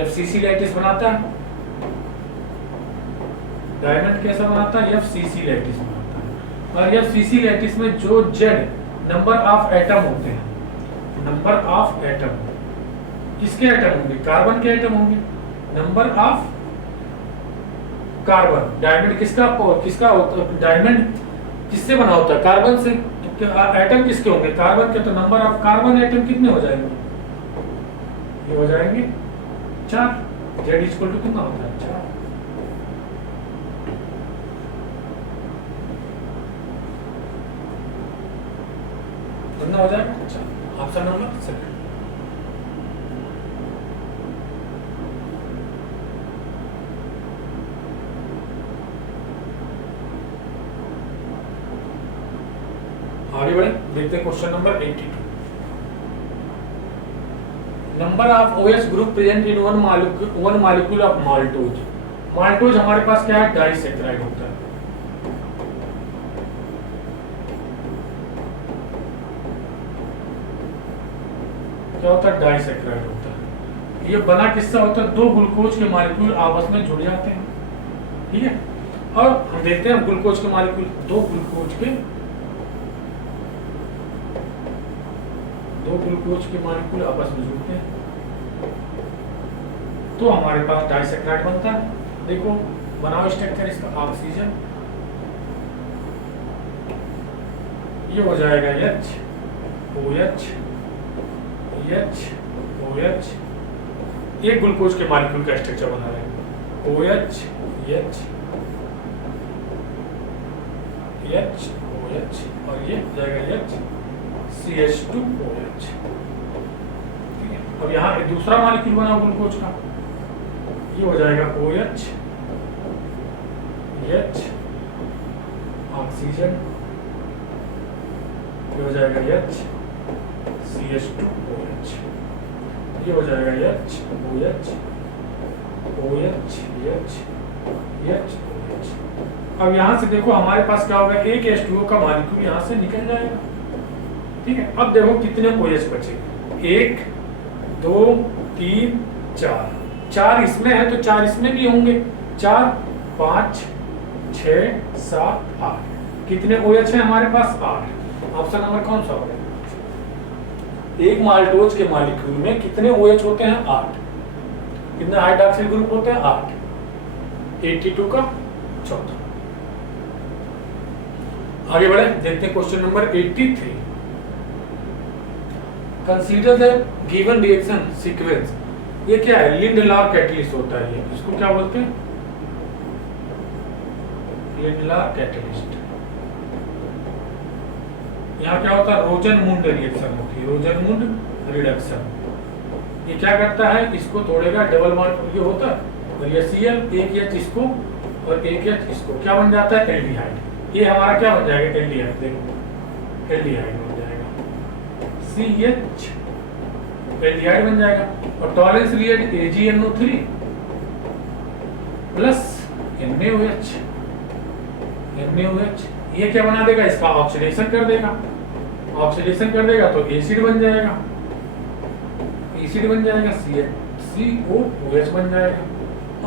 FCC lattice बनाता है। Diamond कैसा बनाता है, FCC लैटिस बनाता है। और FCC लैटिस में जो जेड नंबर ऑफ एटम होते हैं, नंबर ऑफ एटम, किसके एटम होंगे, कार्बन के एटम होंगे। नंबर ऑफ कार्बन, डायमंड किसका होता है, डायमंड किससे बना होता है, कार्बन से। तो एटम किसके होंगे, कार्बन के, तो नंबर ऑफ कार्बन एटम कितने हो जाएंगे, ये हो जाएंगे 4। जेड इक्वल टू कितना होता है, 4। कितना हो जाएगा, 4। Option number second. आगे बढ़े, देखते हैं question number 82। Number of OH group present in one molecule of maltose. Maltose हमारे पास क्या है, डाइसैकेराइड होता है। क्या होता है, डाइसैकेराइड होता है। ये बना किससे होता है, 2 ग्लूकोज के मॉलिक्यूल आपस में जुड़ जाते हैं। ठीक है, और हम देखते हैं ग्लूकोज के मॉलिक्यूल, 2 ग्लूकोज के मॉलिक्यूल आपस में जुड़ते हैं तो हमारे पास डाइसैकेराइड बनता है। देखो बनाओ स्ट्रक्चर इसका, ऑक्सीजन, ये हो जाएगा H OH H OH, एक ग्लूकोज के मॉलिक्यूल का स्ट्रक्चर बना रहे हैं, OH H H OH, और ये हो जाएगा H CH2OH। ठीक है, अब यहाँ एक दूसरा मॉलिक्यूल बनाओ ग्लूकोज का, ये हो जाएगा OH H ऑक्सीजन, ये हो जाएगा H CH2OH, ये हो जाएगा H OH OH H H OH। अब यहाँ से देखो हमारे पास क्या होगा, एक H2O का मॉलिक्यूल यहाँ से निकल जाएगा। ठीक है, अब देखो कितने OH बचे, 1 2 3 4, 4 इसमें है तो 4 इसमें भी होंगे, 4 5 6 7 8, कितने OH है हमारे पास, 8। ऑप्शन नंबर कौन सा होगा, एक माल्टोज के मॉलिक्यूल में कितने OH होते हैं, 8। कितने हाइड्रॉक्सिल ग्रुप होते हैं, 8। 82 का चौथा। आगे बढ़े, देखते हैं question number 83। Consider the given reaction sequence. ये क्या है, लिंडलार कैटलिस्ट होता है, ये इसको क्या बोलते हैं, लिंडलार कैटलिस्ट। यहाँ क्या होता है, रोजनमुंड रिएक्शन होती है, रोजनमुंड रिडक्शन। ये क्या करता है, इसको तोड़ेगा, डबल बॉन्ड ये होता है, और ये Cl, एक H इसको और एक H इसको, क्या बन जाता है, एल्डिहाइड। ये हमारा क्या बन जाएगा, एल्डिहाइड। देखो एल्डिहाइड बन जाएगा, CH एल्डिहाइड बन जाएगा। और Tollens react AgNO3 plus NaOH, ये क्या बना देगा, इसका ऑक्सीडेशन कर देगा, ऑक्सीडेशन कर देगा तो एसिड बन जाएगा, एसिड बन जाएगा, COOH बन जाएगा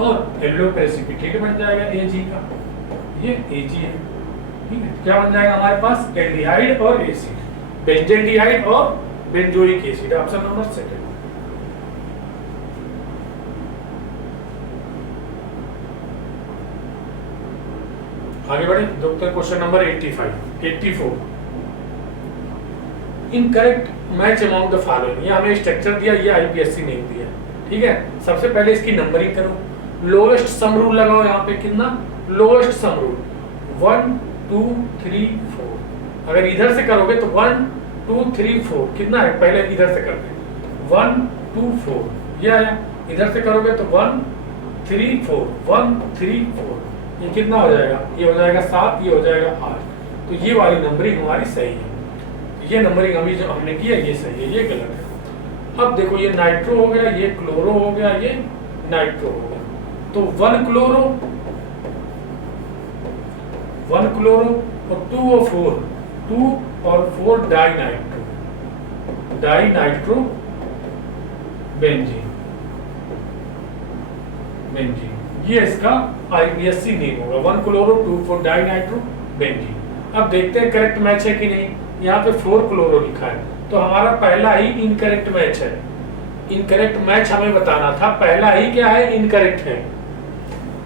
और येलो प्रेसिपिटेट बन जाएगा Ag का, ये Ag है। ठीक है, क्या बन जाएगा हमारे पास एल्डिहाइड और एसिड, बेंजेल्डिहाइड और benzoic acid, option number second. आगे बढ़े, doctor question number 84 incorrect match among the following. ये हमें स्ट्रक्चर दिया, ये आईपीएससी ने दिया। ठीक है, सबसे पहले इसकी नंबरिंग करो, लोएस्ट सम रूल लगाओ यहाँ पे, कितना लोएस्ट सम रूल 1 2 3 4। अगर इधर से करोगे तो 1 2 3 4 कितना है, पहले इधर से करते हैं 1 2 4 ये आया, इधर से करोगे तो 1 3 4 1 3 4, ये कितना हो जाएगा, ये हो जाएगा 7, ये हो जाएगा 8। तो ये वाली नंबरिंग हमारी सही है, ये नंबरिंग अभी जो हमने किया ये सही है, ये गलत है। अब देखो ये नाइट्रो हो गया, ये क्लोरो हो गया, ये नाइट्रो हो गया, तो 1 क्लोरो और 2 और 4, 2 और 4 डाइनाइट्रो बेंजीन, ये इसका आईपीएससी नेम होगा, 1 क्लोरो 2 4 डाइनाइट्रो बेंजीन। अब देखते हैं करेक्ट मैच है कि नहीं। यहाँ पे 4 क्लोरो लिखा है, तो हमारा पहला ही इनकरेक्ट मैच है। इनकरेक्ट मैच हमें बताना था, पहला ही क्या है, इनकरेक्ट है।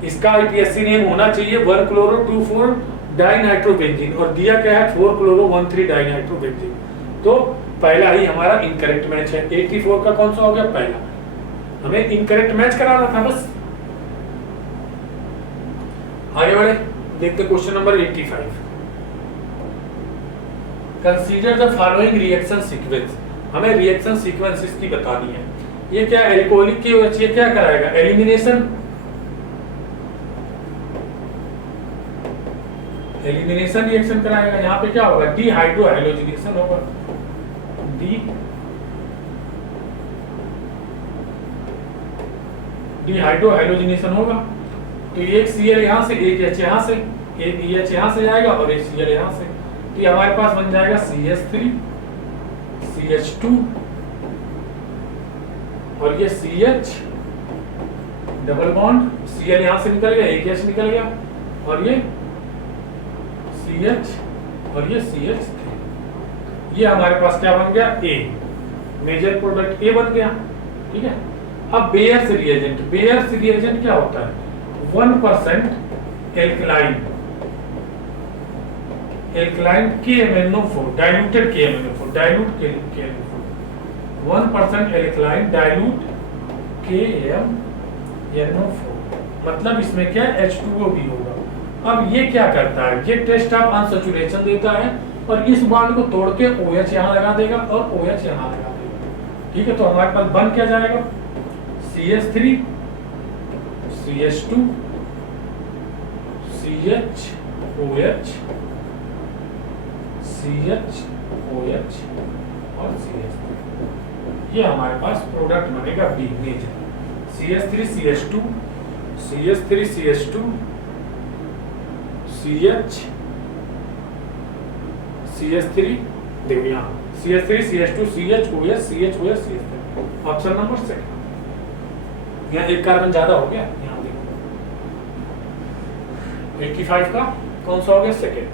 इसका आईपीएससी नेम होना चाहिए 1 क्लोरो 2 4 डाइनाइट्रोबेंजीन, और दिया क्या है 4 क्लोरो 1 3 डाइनाइट्रोबेंजीन, तो पहला ही हमारा इनकरेक्ट मैच है। 84 का कौन सा हो गया, पहला। हमें इनकरेक्ट मैच कराना था बस। आगे बढ़े, देखते question number 85। Consider the following reaction sequence. हमें रिएक्शन सीक्वेंस इसकी बतानी है। ये क्या एल्कोहलिक की वजह से क्या कराएगा, एलिमिनेशन रिएक्शन कराएगा। यहाँ पे क्या होगा, डीहाइड्रोहाइलोजिनेशन होगा, डीहाइड्रोहाइलोजिनेशन होगा। तो एक Cl यहाँ से, एक H यहाँ से, एक EH यहाँ से जाएगा और एक Cl यहाँ से, तो ये हमारे पास बन जाएगा CH3 CH2 और ये CH डबल बॉन्ड, Cl यहाँ से निकल गया, एक H निकल गया और ये CH और ये CH3, ये हमारे पास क्या बन गया, A, मेजर प्रोडक्ट A बन गया। ठीक है, अब बेयर्स रिएजेंट क्या होता है, 1% alkaline KMnO4 diluted KMnO4 1% alkaline dilute KMnO4, मतलब इसमें क्या H2O भी होगा। अब ये क्या करता है, ये टेस्ट ऑफ अनसैचुरेशन देता है और इस बॉन्ड को तोड़ के OH यहाँ लगा देगा और OH यहाँ लगा देगा। ठीक है, तो हमारे पास बन क्या जाएगा, CH3 CH2 CHOH CHOH और CH3, ये हमारे पास प्रोडक्ट बनेगा B major. CH3 CH2 CH3 CH2 CH3, देखो यहाँ CH3 CH2 CHOH CHOH CH3, option number second. यहाँ एक कार्बन ज्यादा हो गया, यहाँ देखो 85 का कौन सा हो गया, सेकंड।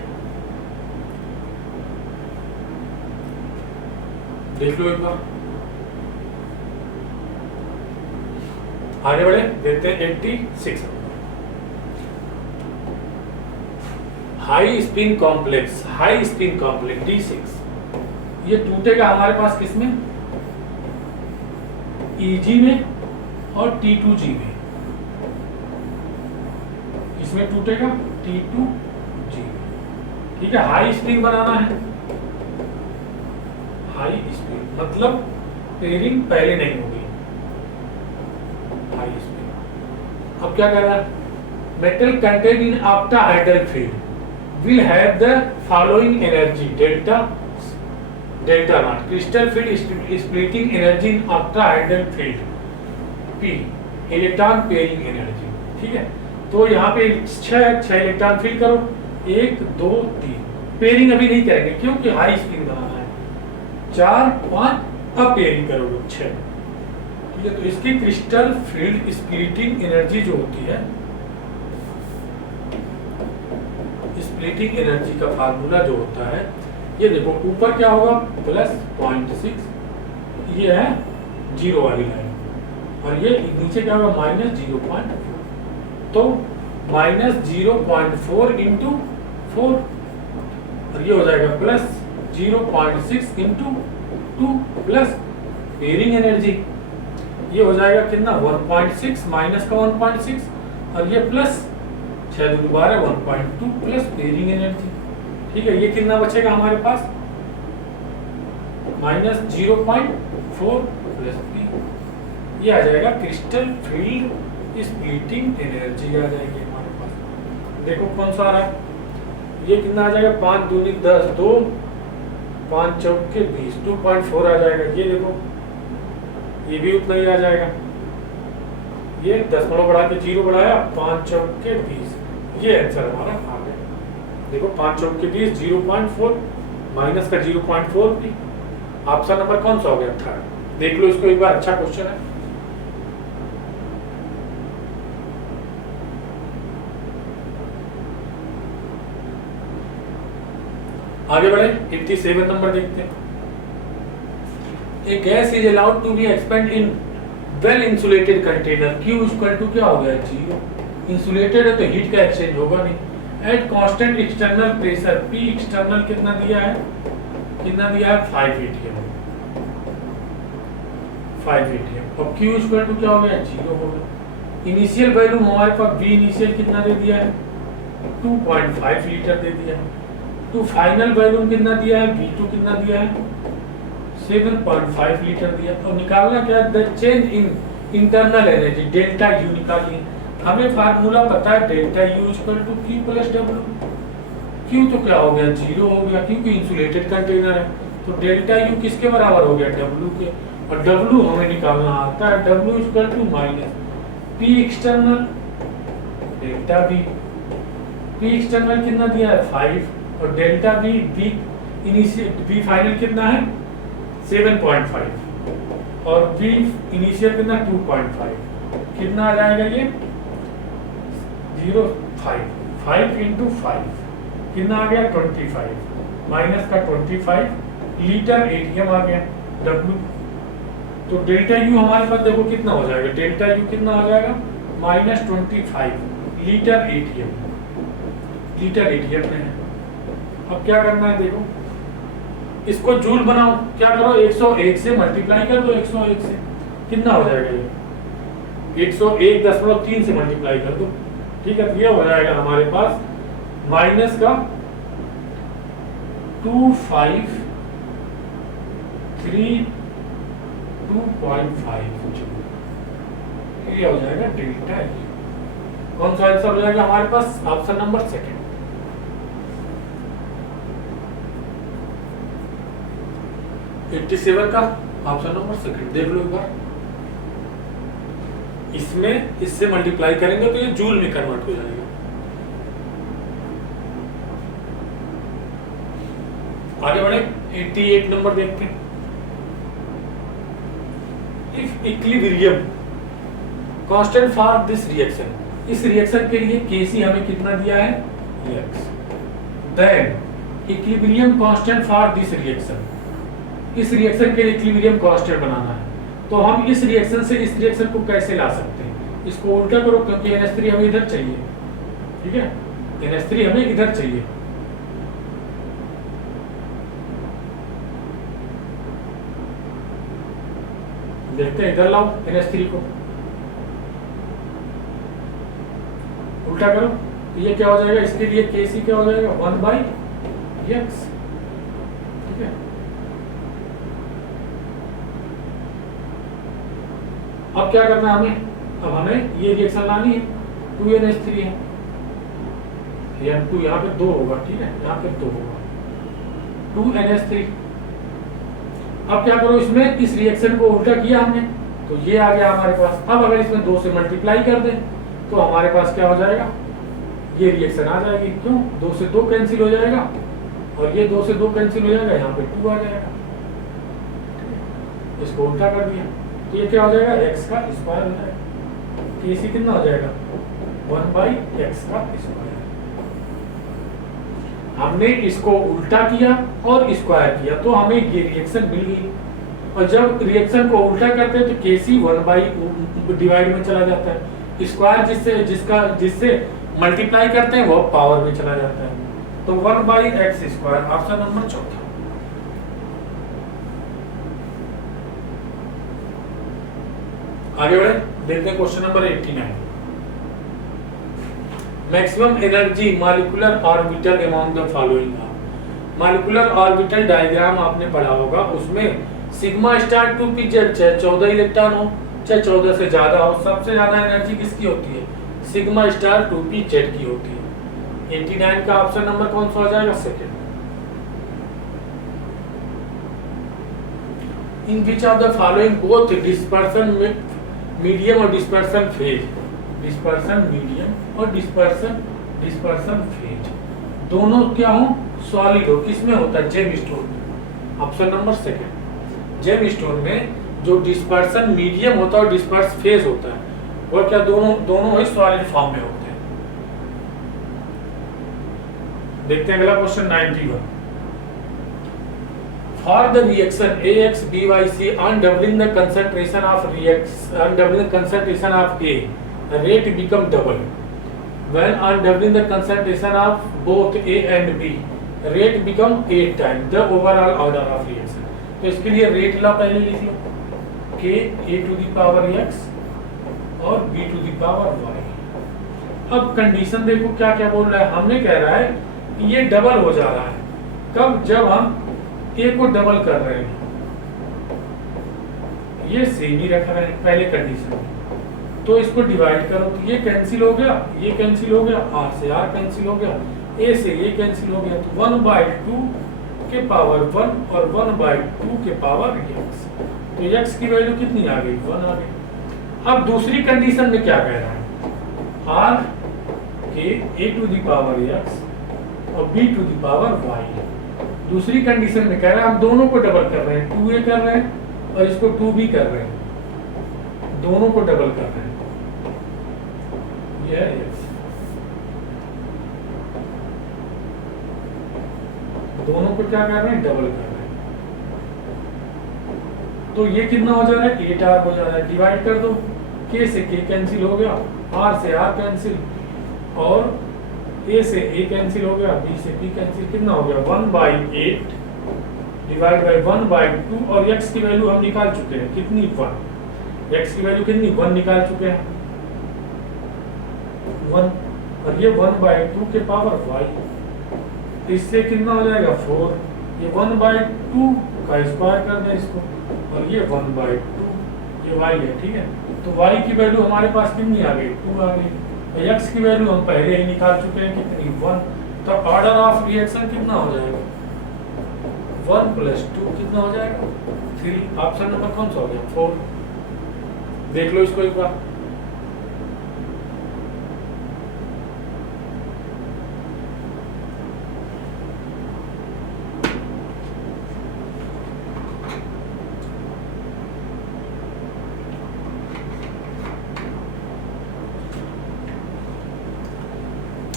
देख लो एक बार, आगे बढ़े, देखते हैं 86। हाई स्पिन कॉम्प्लेक्स D6, ये टूटेगा हमारे पास किसमें, Eg में और T2G में, इसमें टूटेगा T2G। ठीक है, हाई स्पिन बनाना है, हाई स्पिन मतलब पेयरिंग पहले नहीं होगी, हाई स्पिन। अब क्या कर रहा है, metal contain in octahedral field will have the following energy delta naught, crystal field splitting energy in octahedral field, P electron pairing energy. ठीक है, तो यहाँ पे 6 इलेक्ट्रॉन फिल करो, 1 2 3, पेयरिंग अभी नहीं करेंगे क्योंकि हाई स्पिन बनाना है। 4 5 अब पेयरिंग करोगे 6। ठीक है, तो इसकी क्रिस्टल फील्ड स्प्लिटिंग एनर्जी जो होती है, स्प्लिटिंग एनर्जी का फार्मूला जो होता है, ये देखो ऊपर क्या होगा प्लस 0.6, ये है जीरो वाली लाइन, और ये नीचे क्या होगा माइनस 0.4, तो माइनस 0.4 इंटू 4, और ये हो जाएगा plus 0.6 into 2 plus pairing energy, ये हो जाएगा कितना 1.6 माइनस का 1.6, और ये प्लस 6 दूनी 12 1.2 प्लस पेयरिंग एनर्जी। ठीक है, ये कितना बचेगा हमारे पास माइनस 0.4 प्लस 3, ये आ जाएगा क्रिस्टल फील्ड स्प्लिटिंग एनर्जी आ जाएगी हमारे पास। देखो कौन सा आ रहा है, ये कितना आ जाएगा 5 दूनी 10, 2 5 चौके 20, 2.4 आ जाएगा। ये देखो ये भी उतना ही आ जाएगा, ये दशमलव बढ़ा के 0 बढ़ाया, 5 चौके 20, ये आंसर हमारा आ गया। देखो 5 चौके 20, 0.4 माइनस का 0.4 भी, ऑप्शन नंबर कौन सा हो गया 3rd। देख लो इसको एक बार, अच्छा क्वेश्चन है। आगे बढ़े 87 नंबर देखते हैं। A gas is allowed to be expand in well insulated container, Q equal to क्या हो गया 0, इंसुलेटेड है तो हीट का एक्सचेंज होगा नहीं, at constant external pressure, P external कितना दिया है 5 atm, 5 atm, और Q इक्वल टू क्या हो गया 0 हो गया। इनिशियल वैल्यू हमारे पास V इनिशियल कितना दे दिया है 2.5 लीटर दे दिया है, तो फाइनल वैल्यू कितना दिया है V2 कितना दिया है 7.5 लीटर दिया। तो निकालना क्या है, the change in internal energy delta U निकालिए। हमें फार्मूला पता है delta U equal to Q plus W। Q तो क्या हो गया 0 हो गया क्योंकि इंसुलेटेड कंटेनर है, तो डेल्टा U किसके बराबर हो गया W के, और W हमें निकालना आता है W equal to minus P external delta V, P external कितना दिया है 5, और delta V initial V final कितना है 7.5, और V इनिशियल कितना 2.5, कितना आ जाएगा ये 5 इंटू 5 कितना आ गया 25, माइनस का 25 लीटर एटीएम आ गया W। तो डेल्टा U हमारे पास देखो कितना हो जाएगा, डेल्टा U कितना आ जाएगा minus 25 litre ATM, litre ATM में है। अब क्या करना है देखो, इसको जूल बनाओ, क्या करो 101 से मल्टीप्लाई कर दो, 101 से कितना हो जाएगा ये 101.3 से मल्टीप्लाई कर दो। ठीक है, ये हो जाएगा हमारे पास माइनस का 253 2.5, ये हो जाएगा डेल्टा। कौन सा आंसर हो जाएगा हमारे पास, ऑप्शन नंबर 2। 87 का ऑप्शन नंबर 2 देख लो एक बार, इसमें इससे मल्टीप्लाई करेंगे तो ये जूल में कन्वर्ट हो जाएगा। आगे बढ़े 88 नंबर देखते हैं। If equilibrium constant for this reaction, इस रिएक्शन के लिए Kc हमें कितना दिया है x, then equilibrium constant for this reaction, इस रिएक्शन के लिए इक्विलिब्रियम कांस्टेंट बनाना है। तो हम इस रिएक्शन से इस रिएक्शन को कैसे ला सकते हैं, इसको उल्टा करो क्योंकि NH3 हमें इधर चाहिए। ठीक है, NH3 हमें इधर चाहिए, देखते हैं इधर लाओ NH3 को, उल्टा करो तो ये क्या हो जाएगा, इसके लिए Kc क्या हो जाएगा 1/x। ठीक है, अब क्या करना है हमें, अब हमें ये रिएक्शन लानी है, 2NH3 है, या 2 यहाँ पे 2 होगा। ठीक है, यहाँ पे 2 होगा 2NH3। अब क्या करो, इसमें इस रिएक्शन को उल्टा किया हमने तो ये आ गया हमारे पास। अब अगर इसमें 2 से मल्टीप्लाई कर दें तो हमारे पास क्या हो जाएगा, ये रिएक्शन आ जाएगी। क्यों, 2 से 2 कैंसिल हो जाएगा, और ये 2 से 2 कैंसिल हो जाएगा, यहाँ पे 2 आ जाएगा। इसको उल्टा कर दिया तो ये क्या हो जाएगा, x का स्क्वायर हो जाएगा। Kc कितना हो जाएगा, 1/x का स्क्वायर। हमने इसको उल्टा किया और स्क्वायर किया तो हमें ये रिएक्शन मिल गई। और जब रिएक्शन को उल्टा करते हैं तो Kc 1 डिवाइड में चला जाता है, स्क्वायर जिससे मल्टीप्लाई करते हैं वो पावर में चला जाता है, तो 1/x स्क्वायर। ऑप्शन नंबर चौथा। आगे बढ़े, देखते हैं question number 89। Maximum energy molecular orbital among the following. Molecular orbital diagram आपने पढ़ा होगा, उसमें सिग्मा स्टार 2p जेड चाहे 14 इलेक्ट्रॉन हो चाहे 14 से ज्यादा हो, सबसे ज्यादा एनर्जी किसकी होती है, सिग्मा स्टार 2p जेड की होती है। 89 का ऑप्शन नंबर कौन सा हो जाएगा, second. In which of the following both dispersion medium और डिस्पर्सन फेज, डिस्पर्सन मीडियम और डिस्पर्सन फेज दोनों क्या हो, सॉलिड हो, किसमें होता है, जेम स्टोन में। Option number second. Gemstone में जो डिस्पर्सन मीडियम होता है और डिस्पर्स फेज होता है वो क्या दोनों ही सॉलिड फॉर्म में होते हैं। देखते हैं अगला question 91। For the reaction AX/BYC on doubling the concentration of A, the rate become double. When on doubling the concentration of both A and B, rate become 8 times the overall order of reaction. तो इसके लिए rate ला पहले लिख लो, K A⁴ और B⁴ Y। अब condition देखो क्या क्या बोल रहा है, हमने कह रहा है कि ये डबल हो जा रहा है, कब, जब हम A को डबल कर रहे हैं, ये सेम ही रख रहे हैं पहले कंडीशन में, तो इसको डिवाइड करो तो ये कैंसिल हो गया, ये कैंसिल हो गया, R से R कैंसिल हो गया, A से A कैंसिल हो गया, तो 1/2 के पावर 1 और 1/2 के पावर x, तो x की वैल्यू कितनी आ गई, 1 आ गई। अब दूसरी कंडीशन में क्या कह रहा है, R के A⁴x और B⁴y। दूसरी कंडीशन में कह रहा है हम दोनों को डबल कर रहे हैं, 2a कर रहे हैं और इसको 2b कर रहे हैं, दोनों को डबल कर रहे हैं, यह है x, दोनों को क्या कर रहे हैं, डबल कर रहे हैं। तो ये कितना हो जा रहा है, 8r हो जा रहा है, डिवाइड कर दो, k से k कैंसिल हो गया, r से r कैंसिल और A से A कैंसिल हो गया, B से B कैंसिल, कितना हो गया, 1/8 डिवाइड बाय 1/2 और x की वैल्यू हम निकाल चुके हैं, कितनी, 1। x की वैल्यू कितनी, 1 निकाल चुके हैं, 1, और ये 1/2 के पावर y, इससे कितना हो जाएगा, 4। ये 1/2 का स्क्वायर कर दें इसको, और ये 1/2, ये y है, ठीक है। तो y की वैल्यू हमारे पास कितनी आ गई, 2 आ गई। x की वैल्यू हम पहले ही निकाल चुके हैं, कितनी, 1। तो ऑर्डर ऑफ रिएक्शन कितना हो जाएगा, 1 + 2 कितना हो जाएगा, 3। ऑप्शन नंबर कौन सा हो गया, 4। देख लो इसको एक बार,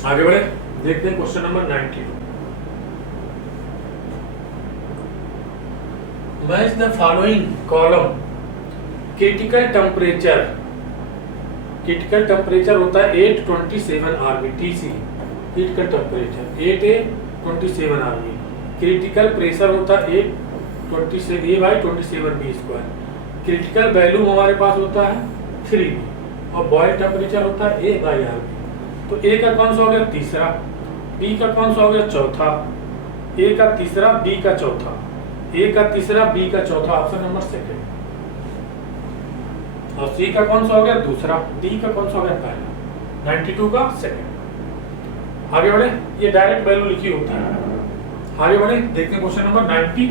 आगे बढ़े, देखते हैं question number 92। Match the following column critical temperature. Critical temperature होता है 827 RB TC, critical temperature 8A27 RB. Critical pressure होता है A/27B²। क्रिटिकल वैल्यू हमारे पास होता है 3B और बॉयल टेम्परेचर होता है A/RB। तो A का कौन सा हो गया, तीसरा, B का कौन सा हो गया, चौथा, A का तीसरा, B का चौथा, A का तीसरा, B का चौथा, ऑप्शन नंबर सेकंड। और C का कौन सा हो गया, दूसरा, D का कौन सा हो गया, पहला। 92 का सेकंड। आगे बढ़े, ये डायरेक्ट वैल्यू लिखी होती है। आगे बढ़े, देखते हैं question number 93।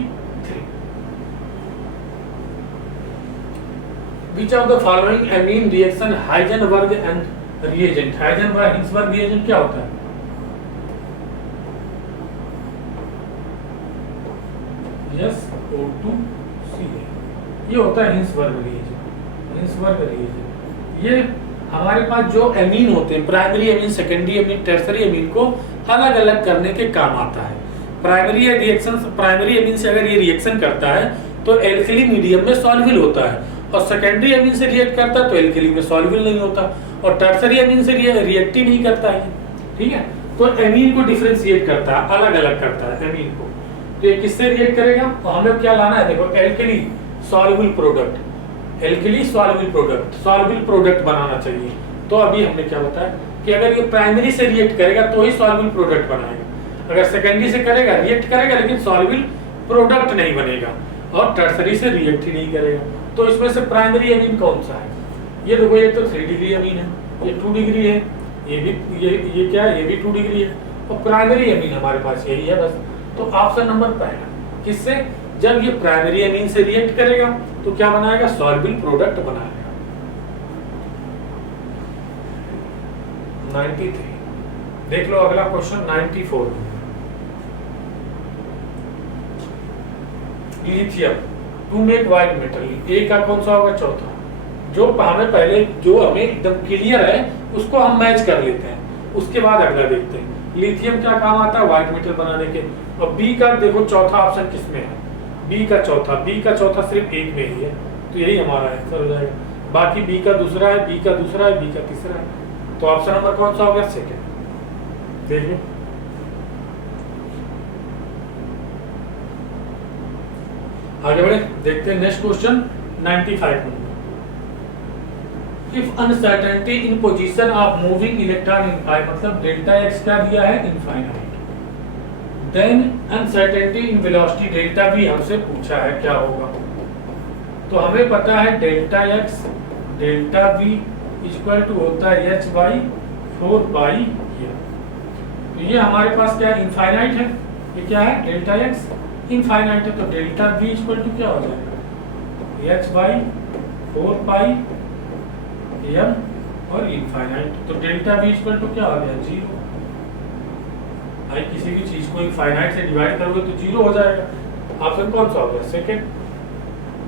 Which of the following amine reaction Heisenberg and reagent, Heisenberg reagent क्या होता है, यस O2Ca, ये होता है हिंसबर्ग रिएजेंट। हिंसबर्ग रिएजेंट ये हमारे पास जो एमीन होते हैं, primary amine, secondary amine, tertiary amine को अलग अलग करने के काम आता है। प्राइमरी एमीन से अगर ये रिएक्शन करता है तो एल्कली मीडियम में सॉल्युबल होता है, और सेकेंडरी एमीन से रिएक्ट करता है तो एल्कली में सॉल्युबल नहीं होता, और टर्सरी एमीन से रिएक्ट ही नहीं करता है। ठीक है, तो एमीन को डिफरेंशिएट करता है, अलग अलग करता है एमीन को। तो ये किससे रिएक्ट करेगा? तो हमें क्या लाना है, देखो alkali soluble product, alkali soluble product बनाना चाहिए। तो अभी हमने क्या बताया कि अगर ये प्राइमरी से रिएक्ट करेगा तो ही सॉल्युबल प्रोडक्ट बनाएगा, अगर सेकेंडरी से करेगा रिएक्ट करेगा लेकिन सॉल्युबल प्रोडक्ट नहीं बनेगा, और टर्सरी से रिएक्ट ही नहीं करेगा। तो इसमें से प्राइमरी एमीन कौन सा है? ये देखो, ये तो 3 डिग्री एमीन है, ये 2 डिग्री है, ये भी ये क्या है, ये भी 2 डिग्री है, और प्राइमरी एमीन हमारे पास यही है बस। तो ऑप्शन नंबर पहला, किससे? जब ये प्राइमरी एमीन से रिएक्ट करेगा तो क्या बनाएगा? सॉल्युबल प्रोडक्ट बनाएगा। 93 देख लो, अगला question 94। Lithium to make white metal, A का कौन सा होगा? चौथा। जो हमें पहले जो हमें एकदम क्लियर है उसको हम मैच कर लेते हैं, उसके बाद अगला देखते हैं। लिथियम क्या काम आता है? व्हाइट मेटल बनाने के। और बी का देखो चौथा ऑप्शन किसमें है? बी का चौथा सिर्फ एक में ही है, तो यही हमारा आंसर हो जाएगा। बाकी बी का दूसरा है, बी का तीसरा है, तो ऑप्शन नंबर कौन सा हो गया? सेकंड। देखिए आगे बढ़े, देखते हैं next question 95 number. If uncertainty in position of moving electron in pi, मतलब डेल्टा एक्स क्या दिया है? Infinite. Then uncertainty in velocity delta V हमसे पूछा है क्या होगा। तो हमें पता है delta X delta V equal to होता है h बाई 4 बाई ये। तो ये हमारे पास क्या है? इनफाइनाइट है। ये क्या है? डेल्टा एक्स इनफाइनाइट है, तो डेल्टा वी इक्वल टू क्या हो जाएगा? h बाई 4 पाई m और इनफाइनाइट। तो डेल्टा वी इक्वल टू क्या हो गया? 0। भाई किसी भी चीज को इनफाइनाइट से डिवाइड करोगे तो 0 हो जाएगा। ऑप्शन कौन सा हो गया? सेकंड।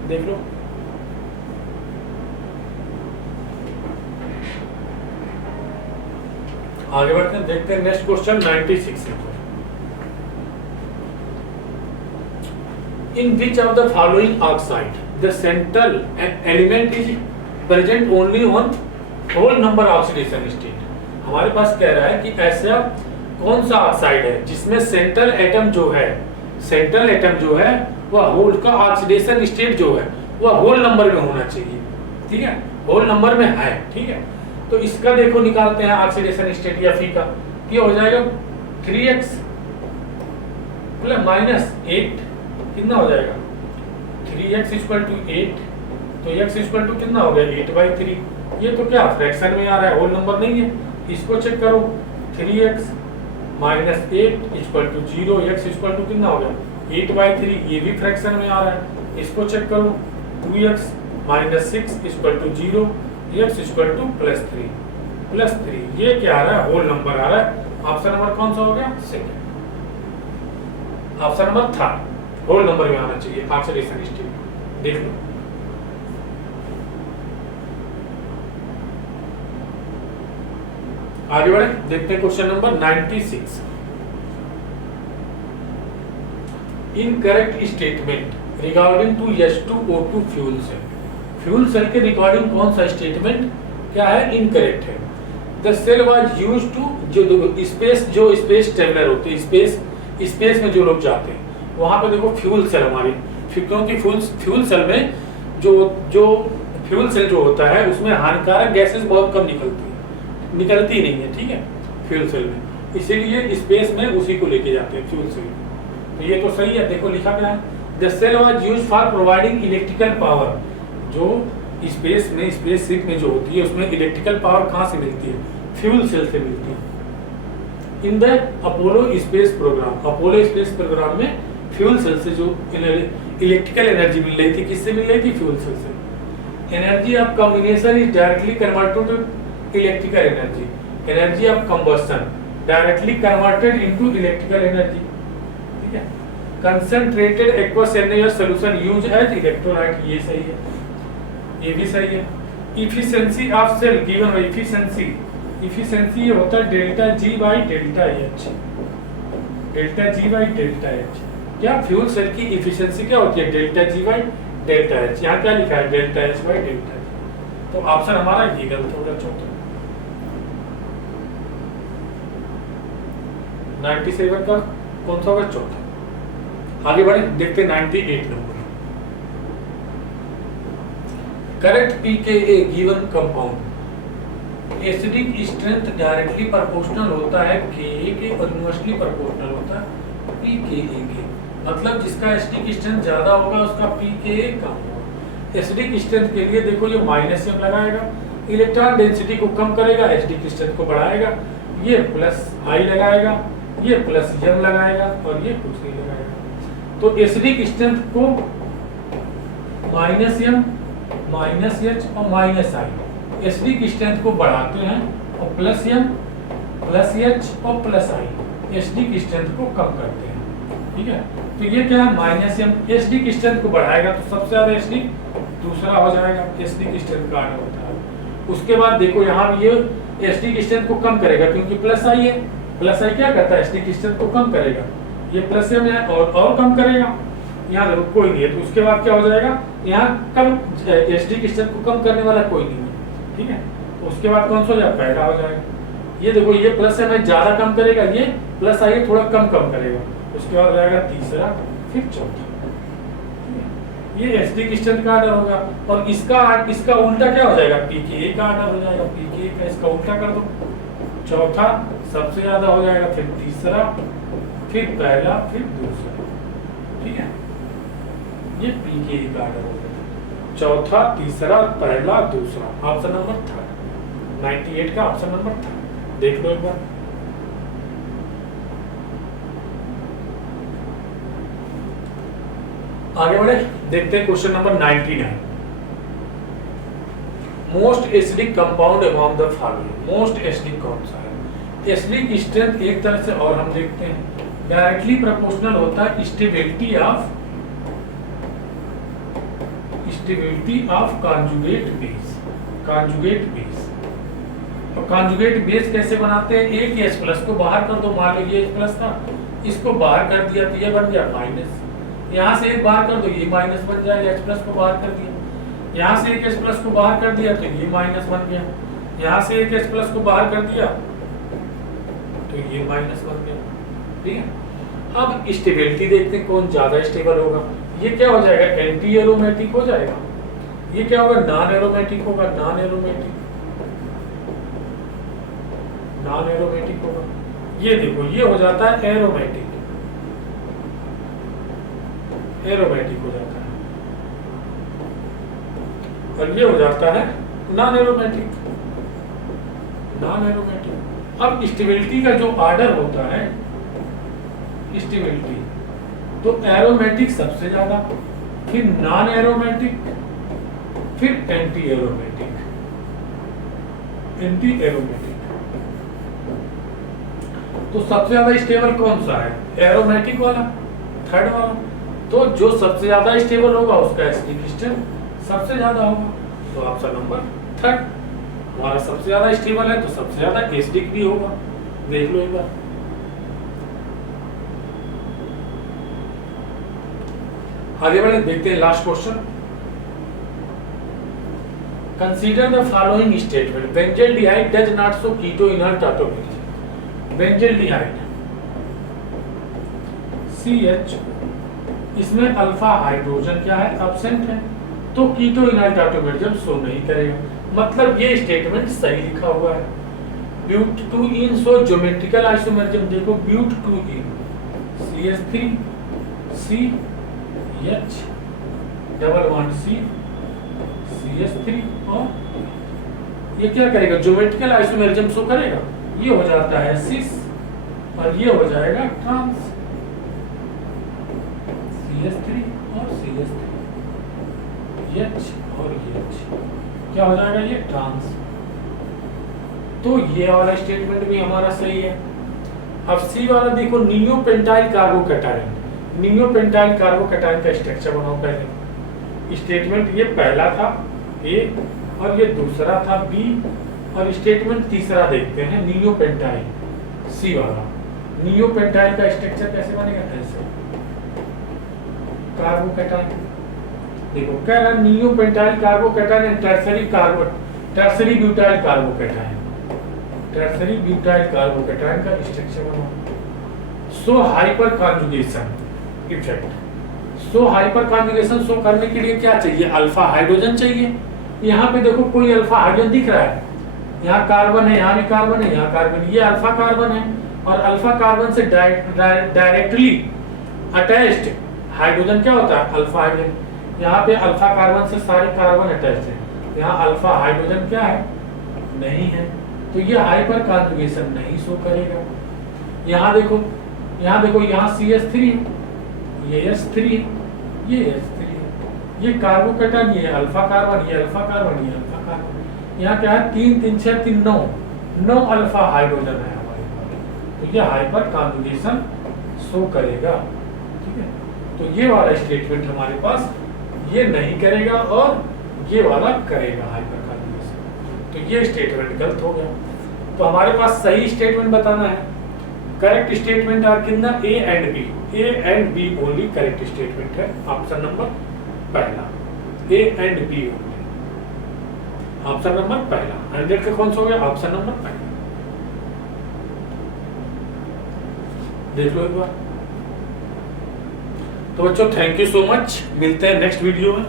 देख लो, आगे बढ़ते हैं, देखते हैं नेक्स्ट क्वेश्चन 96 है। In which of the following oxide the central element is present only on whole number oxidation state? हमारे पास कह रहा है कि ऐसा कौन सा ऑक्साइड है जिसमें सेंट्रल एटम जो है वह होल का ऑक्सीडेशन स्टेट जो है वह होल नंबर में होना चाहिए। ठीक है, होल नंबर में है। ठीक है, तो इसका देखो निकालते हैं ऑक्सीडेशन स्टेट या फी का। ये हो जाएगा 3x प्लस माइनस 8, कितना हो जाएगा? 3x इक्वल टू 8, तो x इक्वल टू कितना हो गया? 8/3। ये तो क्या फ्रैक्शन में आ रहा है, होल नंबर नहीं है। इसको चेक करो, 3x minus 8 equal to 0, x equal to कितना हो गया? 8/3। ये भी फ्रैक्शन में आ रहा है। इसको चेक करो, 2x minus 6 equal to 0, x equal to plus 3। ये क्या आ रहा है? होल नंबर आ रहा है। ऑप्शन नंबर कौन सा हो गया? Second. Option number third, whole number में आना चाहिए ऑक्सीडेशन स्टेट। देख लो, आगे बढ़े, देखते हैं question number 96। Incorrect statement regarding to H2O2 fuel cell. Fuel cell के रिगार्डिंग कौन सा स्टेटमेंट क्या है? इनकरेक्ट है। The cell was used to, जो स्पेस ट्रेवलर होते हैं, स्पेस में जो लोग जाते हैं वहां पे देखो फ्यूल सेल हमारी, क्योंकि फ्यूल सेल में जो फ्यूल सेल जो होता है उसमें हानिकारक गैसेस बहुत कम निकलती नहीं है। ठीक है, फ्यूल सेल में, इसीलिए स्पेस में उसी को लेके जाते हैं फ्यूल सेल। तो ये तो सही है, देखो लिखा गया है the cell was used for providing electrical power. जो स्पेस में, स्पेसशिप में जो होती है उसमें इलेक्ट्रिकल पावर कहाँ से मिलती है? फ्यूल सेल से मिलती है। In the Apollo space programme में फ्यूल सेल से जो इलेक्ट्रिकल एनर्जी मिल रही थी, किससे मिल रही थी? फ्यूल सेल से। Energy of combination is directly converted to electrical energy. Energy of combustion directly converted into electrical energy. ठीक है, concentrated aqueous NaOH solution use as electrolyte, ये सही है, ये भी सही है। Efficiency of cell given by efficiency ये होता है delta G by delta H, delta G by delta H। क्या फ्यूल सेल की इफिशिएंसी क्या होती है? Delta G by delta H। यहाँ क्या लिखा है? Delta H by delta H। तो ऑप्शन हमारा ये गलत होगा, चौथा। 97 का कौन सा होगा? चौथा। आगे बढ़े, देखते 98 number. Correct pKa given compound. Acidic strength directly proportional होता है Ka के और इनवर्सली प्रोपोर्शनल होता है pKa के। मतलब जिसका एसिडिक स्ट्रेंथ ज्यादा होगा उसका pKa कम होगा। एसिडिक स्ट्रेंथ के लिए देखो ये माइनस m लगाएगा, इलेक्ट्रॉन डेंसिटी को कम करेगा, एसिडिक स्ट्रेंथ को बढ़ाएगा। ये प्लस I लगाएगा, ये प्लस m लगाएगा और ये कुछ नहीं लगाएगा। तो एसिडिक स्ट्रेंथ को माइनस m माइनस H और माइनस I एसिडिक स्ट्रेंथ को बढ़ाते हैं और प्लस m प्लस H और प्लस I एसिडिक स्ट्रेंथ को कम करते हैं। ठीक है, तो ये क्या है? माइनस m एसिडिक स्ट्रेंथ को बढ़ाएगा तो सबसे ज्यादा एसिडिक दूसरा हो जाएगा, एसिडिक स्ट्रेंथ का आना होता है। उसके बाद देखो यहाँ ये एसिडिक स्ट्रेंथ को कम करेगा क्योंकि प्लस I है, प्लस I क्या करता है? एसिडिक स्ट्रेंथ को कम करेगा। ये प्लस m है और कम करेगा, यहाँ देखो कोई नहीं है, तो उसके बाद क्या हो जाएगा? यहाँ कम एसिडिक स्ट्रेंथ को कम करने वाला कोई नहीं है। ठीक है, तो उसके बाद कौन सा हो जाएगा? पहला हो जाएगा। ये देखो ये प्लस m है ज्यादा कम करेगा, ये प्लस I है थोड़ा कम करेगा। उसके बाद हो जाएगा तीसरा, फिर चौथा। ये एसिडिक स्ट्रेंथ का आर्डर होगा और इसका उल्टा क्या हो जाएगा? pKa का आर्डर हो जाएगा। pKa का इसका उल्टा कर दो, चौथा सबसे ज्यादा हो जाएगा, फिर तीसरा, फिर पहला, फिर दूसरा। ठीक है, ये pKa का आर्डर हो जाएगा, चौथा, तीसरा, पहला, दूसरा। ऑप्शन नंबर 3, 98 का ऑप्शन नंबर 3 देख लो एक बार। आगे बढ़े, देखते हैं question number 99। Most acidic compound among the following. Most acidic कौन सा है? एसिडिक स्ट्रेंथ एक तरह से और हम देखते हैं डायरेक्टली प्रोपोर्शनल होता है stability of conjugate base. Conjugate base, और कॉन्जुगेट बेस कैसे बनाते हैं? एक H प्लस को बाहर कर दो, मान लो ये H प्लस था, इसको बाहर कर दिया तो ये बन गया माइनस। यहाँ से एक बाहर कर दो, ये माइनस बन जाएगा, H प्लस को बाहर कर दिया। यहाँ से एक H प्लस को बाहर कर दिया तो ये माइनस बन गया। यहाँ से एक H प्लस को बाहर कर दिया तो ये माइनस बन गया। ठीक है, अब स्टेबिलिटी देखते हैं कौन ज्यादा स्टेबल होगा। ये क्या हो जाएगा? एंटी एरोमेटिक हो जाएगा। ये क्या होगा? नॉन एरोमेटिक होगा। नॉन एरोमेटिक होगा। ये देखो ये हो जाता है एरोमेटिक हो जाता है और ये हो जाता है नॉन एरोमेटिक। अब स्टेबिलिटी का जो ऑर्डर होता है, स्टेबिलिटी तो एरोमेटिक सबसे ज्यादा, फिर नॉन एरोमेटिक, फिर एंटी एरोमेटिक। तो सबसे ज्यादा स्टेबल कौन सा है? एरोमेटिक वाला, थर्ड वाला। तो जो सबसे ज्यादा स्टेबल होगा उसका एसिडिक स्ट्रेंथ सबसे ज्यादा होगा। तो ऑप्शन नंबर 3 हमारा सबसे ज्यादा स्टेबल है तो सबसे ज्यादा एसिडिक भी होगा। देख लो एक बार। आगे बढ़े, देखते हैं last question. Consider the following statement. Benzaldehyde does not show keto inert automatic. Benzaldehyde CH, इसमें अल्फा हाइड्रोजन क्या है? एब्सेंट है, तो कीटो इनर्ट ऑटोमेटिक शो नहीं करेगा। मतलब ये स्टेटमेंट सही लिखा हुआ है। ब्यूट2इन शो ज्योमेट्रिकल आइसोमरिज्म। देखो ब्यूट2इन CH3 CH double bond C CH3 और ये क्या करेगा? ज्योमेट्रिकल आइसोमरिज्म शो करेगा। ये हो जाता है सिस और ये हो जाएगा ट्रांस। CH3 और CH3 H और H क्या हो जाएगा? ये ट्रांस। तो ये वाला स्टेटमेंट भी हमारा सही है। अब सी वाला देखो नियोपेंटाइल कार्बोकैटायन। नियोपेंटाइल कार्बोकैटायन का स्ट्रक्चर बनाओ पहले। स्टेटमेंट ये पहला था ए और ये दूसरा था बी, और स्टेटमेंट तीसरा देखते हैं नियोपेंटाइल सी वाला। नियोपेंटाइल का स्ट्रक्चर कैसे बनेगा? ऐसे कार्बोकैटायन, देखो कह रहा neopentyl carbocation and tertiary butyl carbocation, tertiary butyl carbocation का स्ट्रक्चर बनाओ। सो हाइपर कॉन्जुगेशन इफेक्ट, सो हाइपर कॉन्जुगेशन शो करने के लिए क्या चाहिए? अल्फा हाइड्रोजन चाहिए। यहाँ पे देखो कोई अल्फा हाइड्रोजन दिख रहा है, यहाँ कार्बन है, यहाँ भी कार्बन है, यहाँ कार्बन, ये अल्फा कार्बन है, और अल्फा कार्बन से डायरेक्टली अटैच्ड हाइड्रोजन क्या होता है? Alpha hydrogen. यहाँ पे अल्फा कार्बन से सारे कार्बन अटैच्ड है, यहाँ अल्फा हाइड्रोजन क्या है? नहीं है, तो ये हाइपर कॉन्जुगेशन नहीं शो करेगा। यहाँ देखो, यहाँ CH3 ये H3 ये H3, ये कार्बोकैटायन, ये अल्फा कार्बन, ये अल्फा कार्बन, ये अल्फा कार्बन। यहाँ क्या है? 3 3 6 3 9 अल्फा हाइड्रोजन है हमारे पास, तो ये हाइपर कॉन्जुगेशन शो करेगा। ठीक है, तो ये वाला स्टेटमेंट हमारे पास ये नहीं करेगा और ये वाला करेगा हाइपर कॉन्जुगेशन, तो ये स्टेटमेंट गलत हो गया। तो हमारे पास सही स्टेटमेंट बताना है। करेक्ट स्टेटमेंट आर कितना? A and B only correct statement है। ऑप्शन नंबर पहला, A and B only, option number पहला। 100 का कौन सा हो गया? ऑप्शन नंबर पहला। देख लो एक बार। तो बच्चों थैंक यू सो मच, मिलते हैं नेक्स्ट वीडियो में।